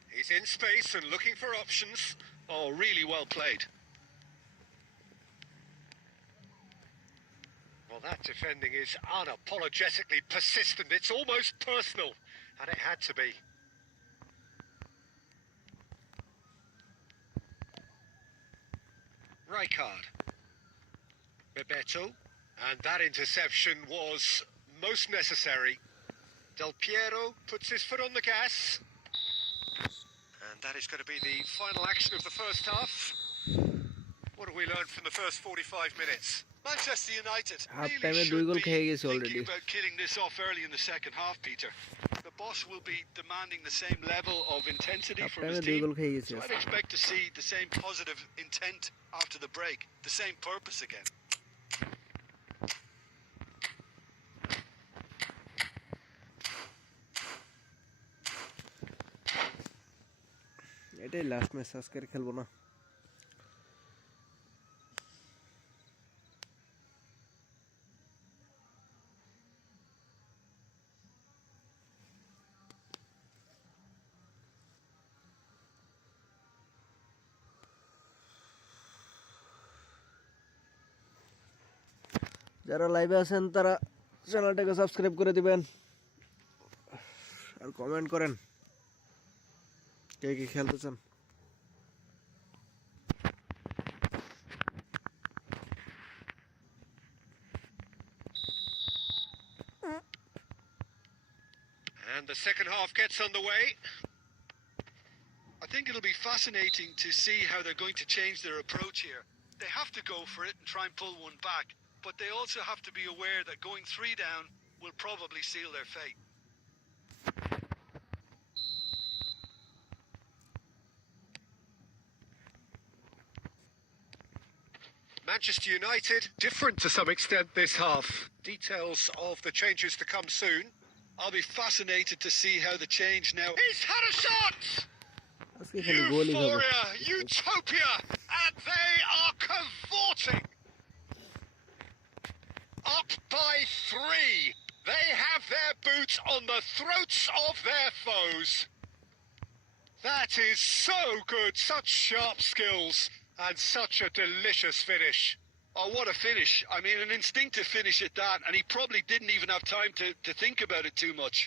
He's in space and looking for options. Oh, really well played. Well, that defending is unapologetically persistent. It's almost personal, and it had to be. Rijkaard. Bebeto. And that interception was most necessary. Del Piero puts his foot on the gas. And that is going to be the final action of the first half. What have we learned from the first 45 minutes? Manchester United half-time really में 2 goal should be खेलेंगे इस thinking already. about killing this off early in the second half, Peter. The boss will be demanding the same level of intensity from half-time his में 2 goal team. खेलेंगे So I'd expect to see the same positive intent after the break, the same purpose again. এটাই last match আজকে খেলবো না যারা লাইভে আছেন তারা চ্যানেলটাকে সাবস্ক্রাইব করে দিবেন আর কমেন্ট করেন কে কে খেলতে চান And the second half gets underway. I think it'll be fascinating to see how they're going to change their approach here. They have to go for it and try and pull one back, but they also have to be aware that going 3 down will probably seal their fate. Manchester United, different to some extent this half. Details of the changes to come soon. I'll be fascinated to see how the change now. He's had a shot! আজকে খালি গোলই হবে Euphoria, utopia, and they are cavorting. Up by 3. They have their boots on the throats of their foes. That is so good, such sharp skills, and such a delicious finish. Oh, what a finish. I mean, an instinctive finish at that, and he probably didn't even have time to think about it too much.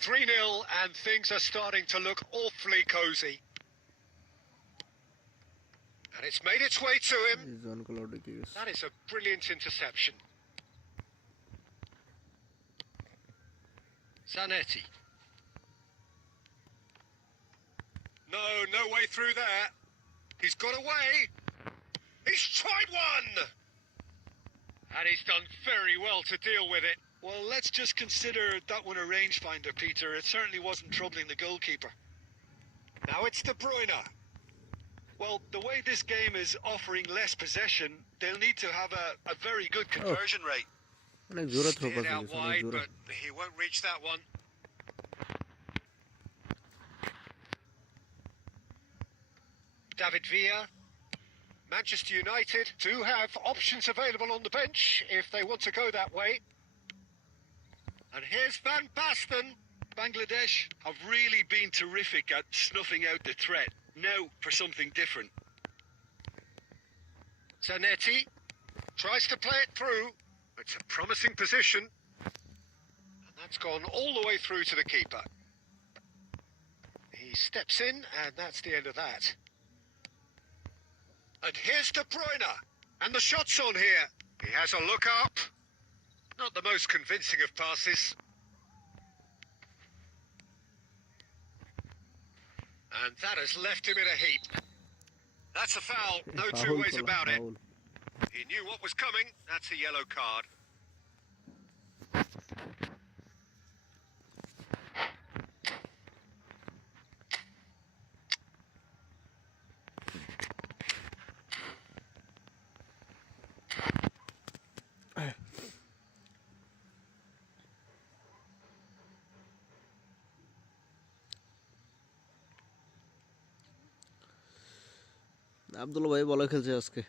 3-0, and things are starting to look awfully cosy. And it's made its way to him. জন কল ঢুকে গেছে That is a brilliant interception. Zanetti. No way through there. He's got away. He's tried one. And he's done very well to deal with it. Well, let's just consider that one a rangefinder, Peter. It certainly wasn't troubling the goalkeeper. Now it's De Bruyne. Well, the way this game is offering less possession, they'll need to have a very good conversion rate. অনেক জোরে throw Steered pass out দিয়েছে, অনেক wide, জোরে। but he won't reach that one. David Villa. Manchester United do have options available on the bench if they want to go that way. And here's Van Basten. Bangladesh have really been terrific at snuffing out the threat. Now for something different. Zanetti tries to play it through. It's a promising position. And that's gone all the way through to the keeper. He steps in, and that's the end of that. And here's De Bruyne. And the shot's on here. He has a look up. Not the most convincing of passes. And that has left him in a heap. That's a foul. No two Foul ways করলো, about it. foul। He knew what was coming. That's a yellow card. Abdullah ভাই ভালো খেলছে আজকে,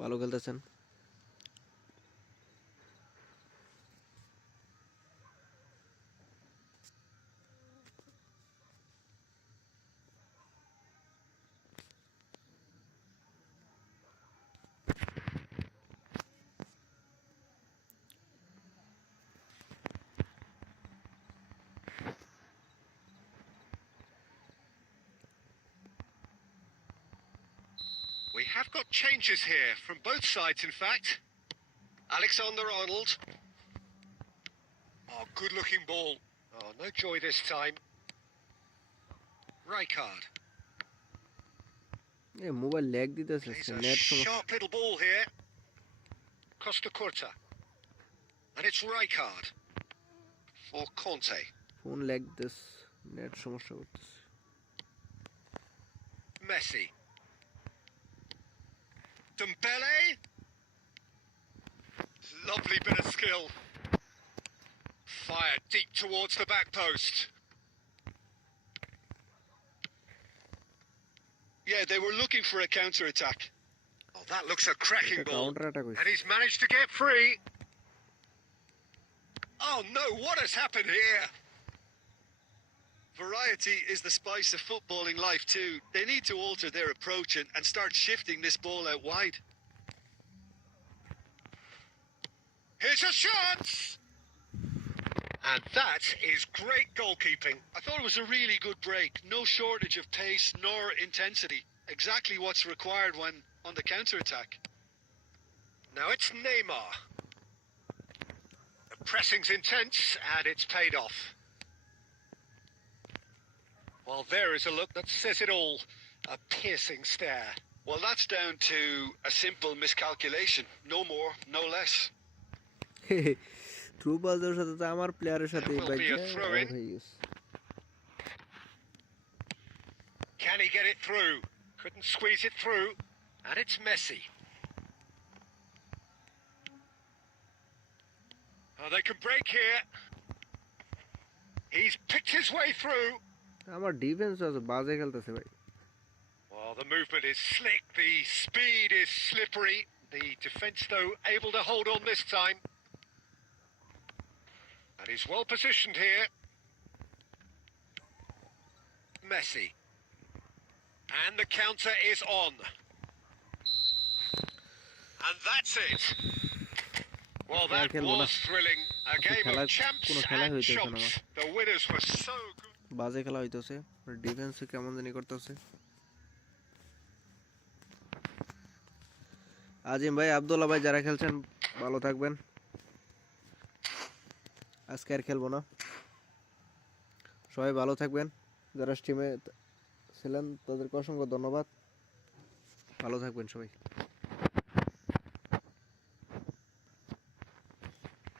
ভালো খেলতেছেন। We have got changes here from both sides, in fact. Alexander-Arnold. Oh, good-looking ball. Oh, no joy this time. Rijkaard. A mobile lag দিতেছে, Plays a net সমস্যা। sharp little ball here. Costa Curta. And it's Rijkaard for Conte. Phone lag দিতেছে, net সমস্যা করতেছে। Messi. Dembele. Lovely bit of skill. Fired deep towards the back post. Yeah, they were looking for a counter-attack. Oh, that looks a cracking এটা ball. Counter attack হইছে। And he's managed to get free. Oh no, what has happened here? Variety is the spice of footballing life too. They need to alter their approach and start shifting this ball out wide. Here's a chance! And that is great goalkeeping. I thought it was a really good break. No shortage of pace nor intensity. Exactly what's required when on the counter-attack. Now it's Neymar. The pressing's intense and it's paid off. Well, there is a look that says it all. A piercing stare. Well, that's down to a simple miscalculation. No more, no less. Through পাসের সাথে তো আমার প্লেয়ারের সাথে That will bike be a throw-in. হয়ে গেছে। Can he get it through? Couldn't squeeze it through. And it's Messi. Oh, they can break here. He's picked his way through. আমার defence আছে, বাজে খেলতেছে ভাই। Well, the movement is slick. The speed is slippery. The defence, though, able to hold on this time. And he's well positioned here. Messi. And the counter is on. And that's it. Well, that was thrilling. A game of champs and chumps. The winners were so good. বাজে খেলা হইতেছে, defence কেমন জানি করতেছে। আজিম ভাই, আব্দুল্লাহ ভাই, যারা খেলছেন ভালো থাকবেন। আজকে আর খেলবো না। সবাই ভালো থাকবেন, যারা স্ট্রিমে ছিলেন তাদেরকে অসংখ্য ধন্যবাদ। ভালো থাকবেন সবাই।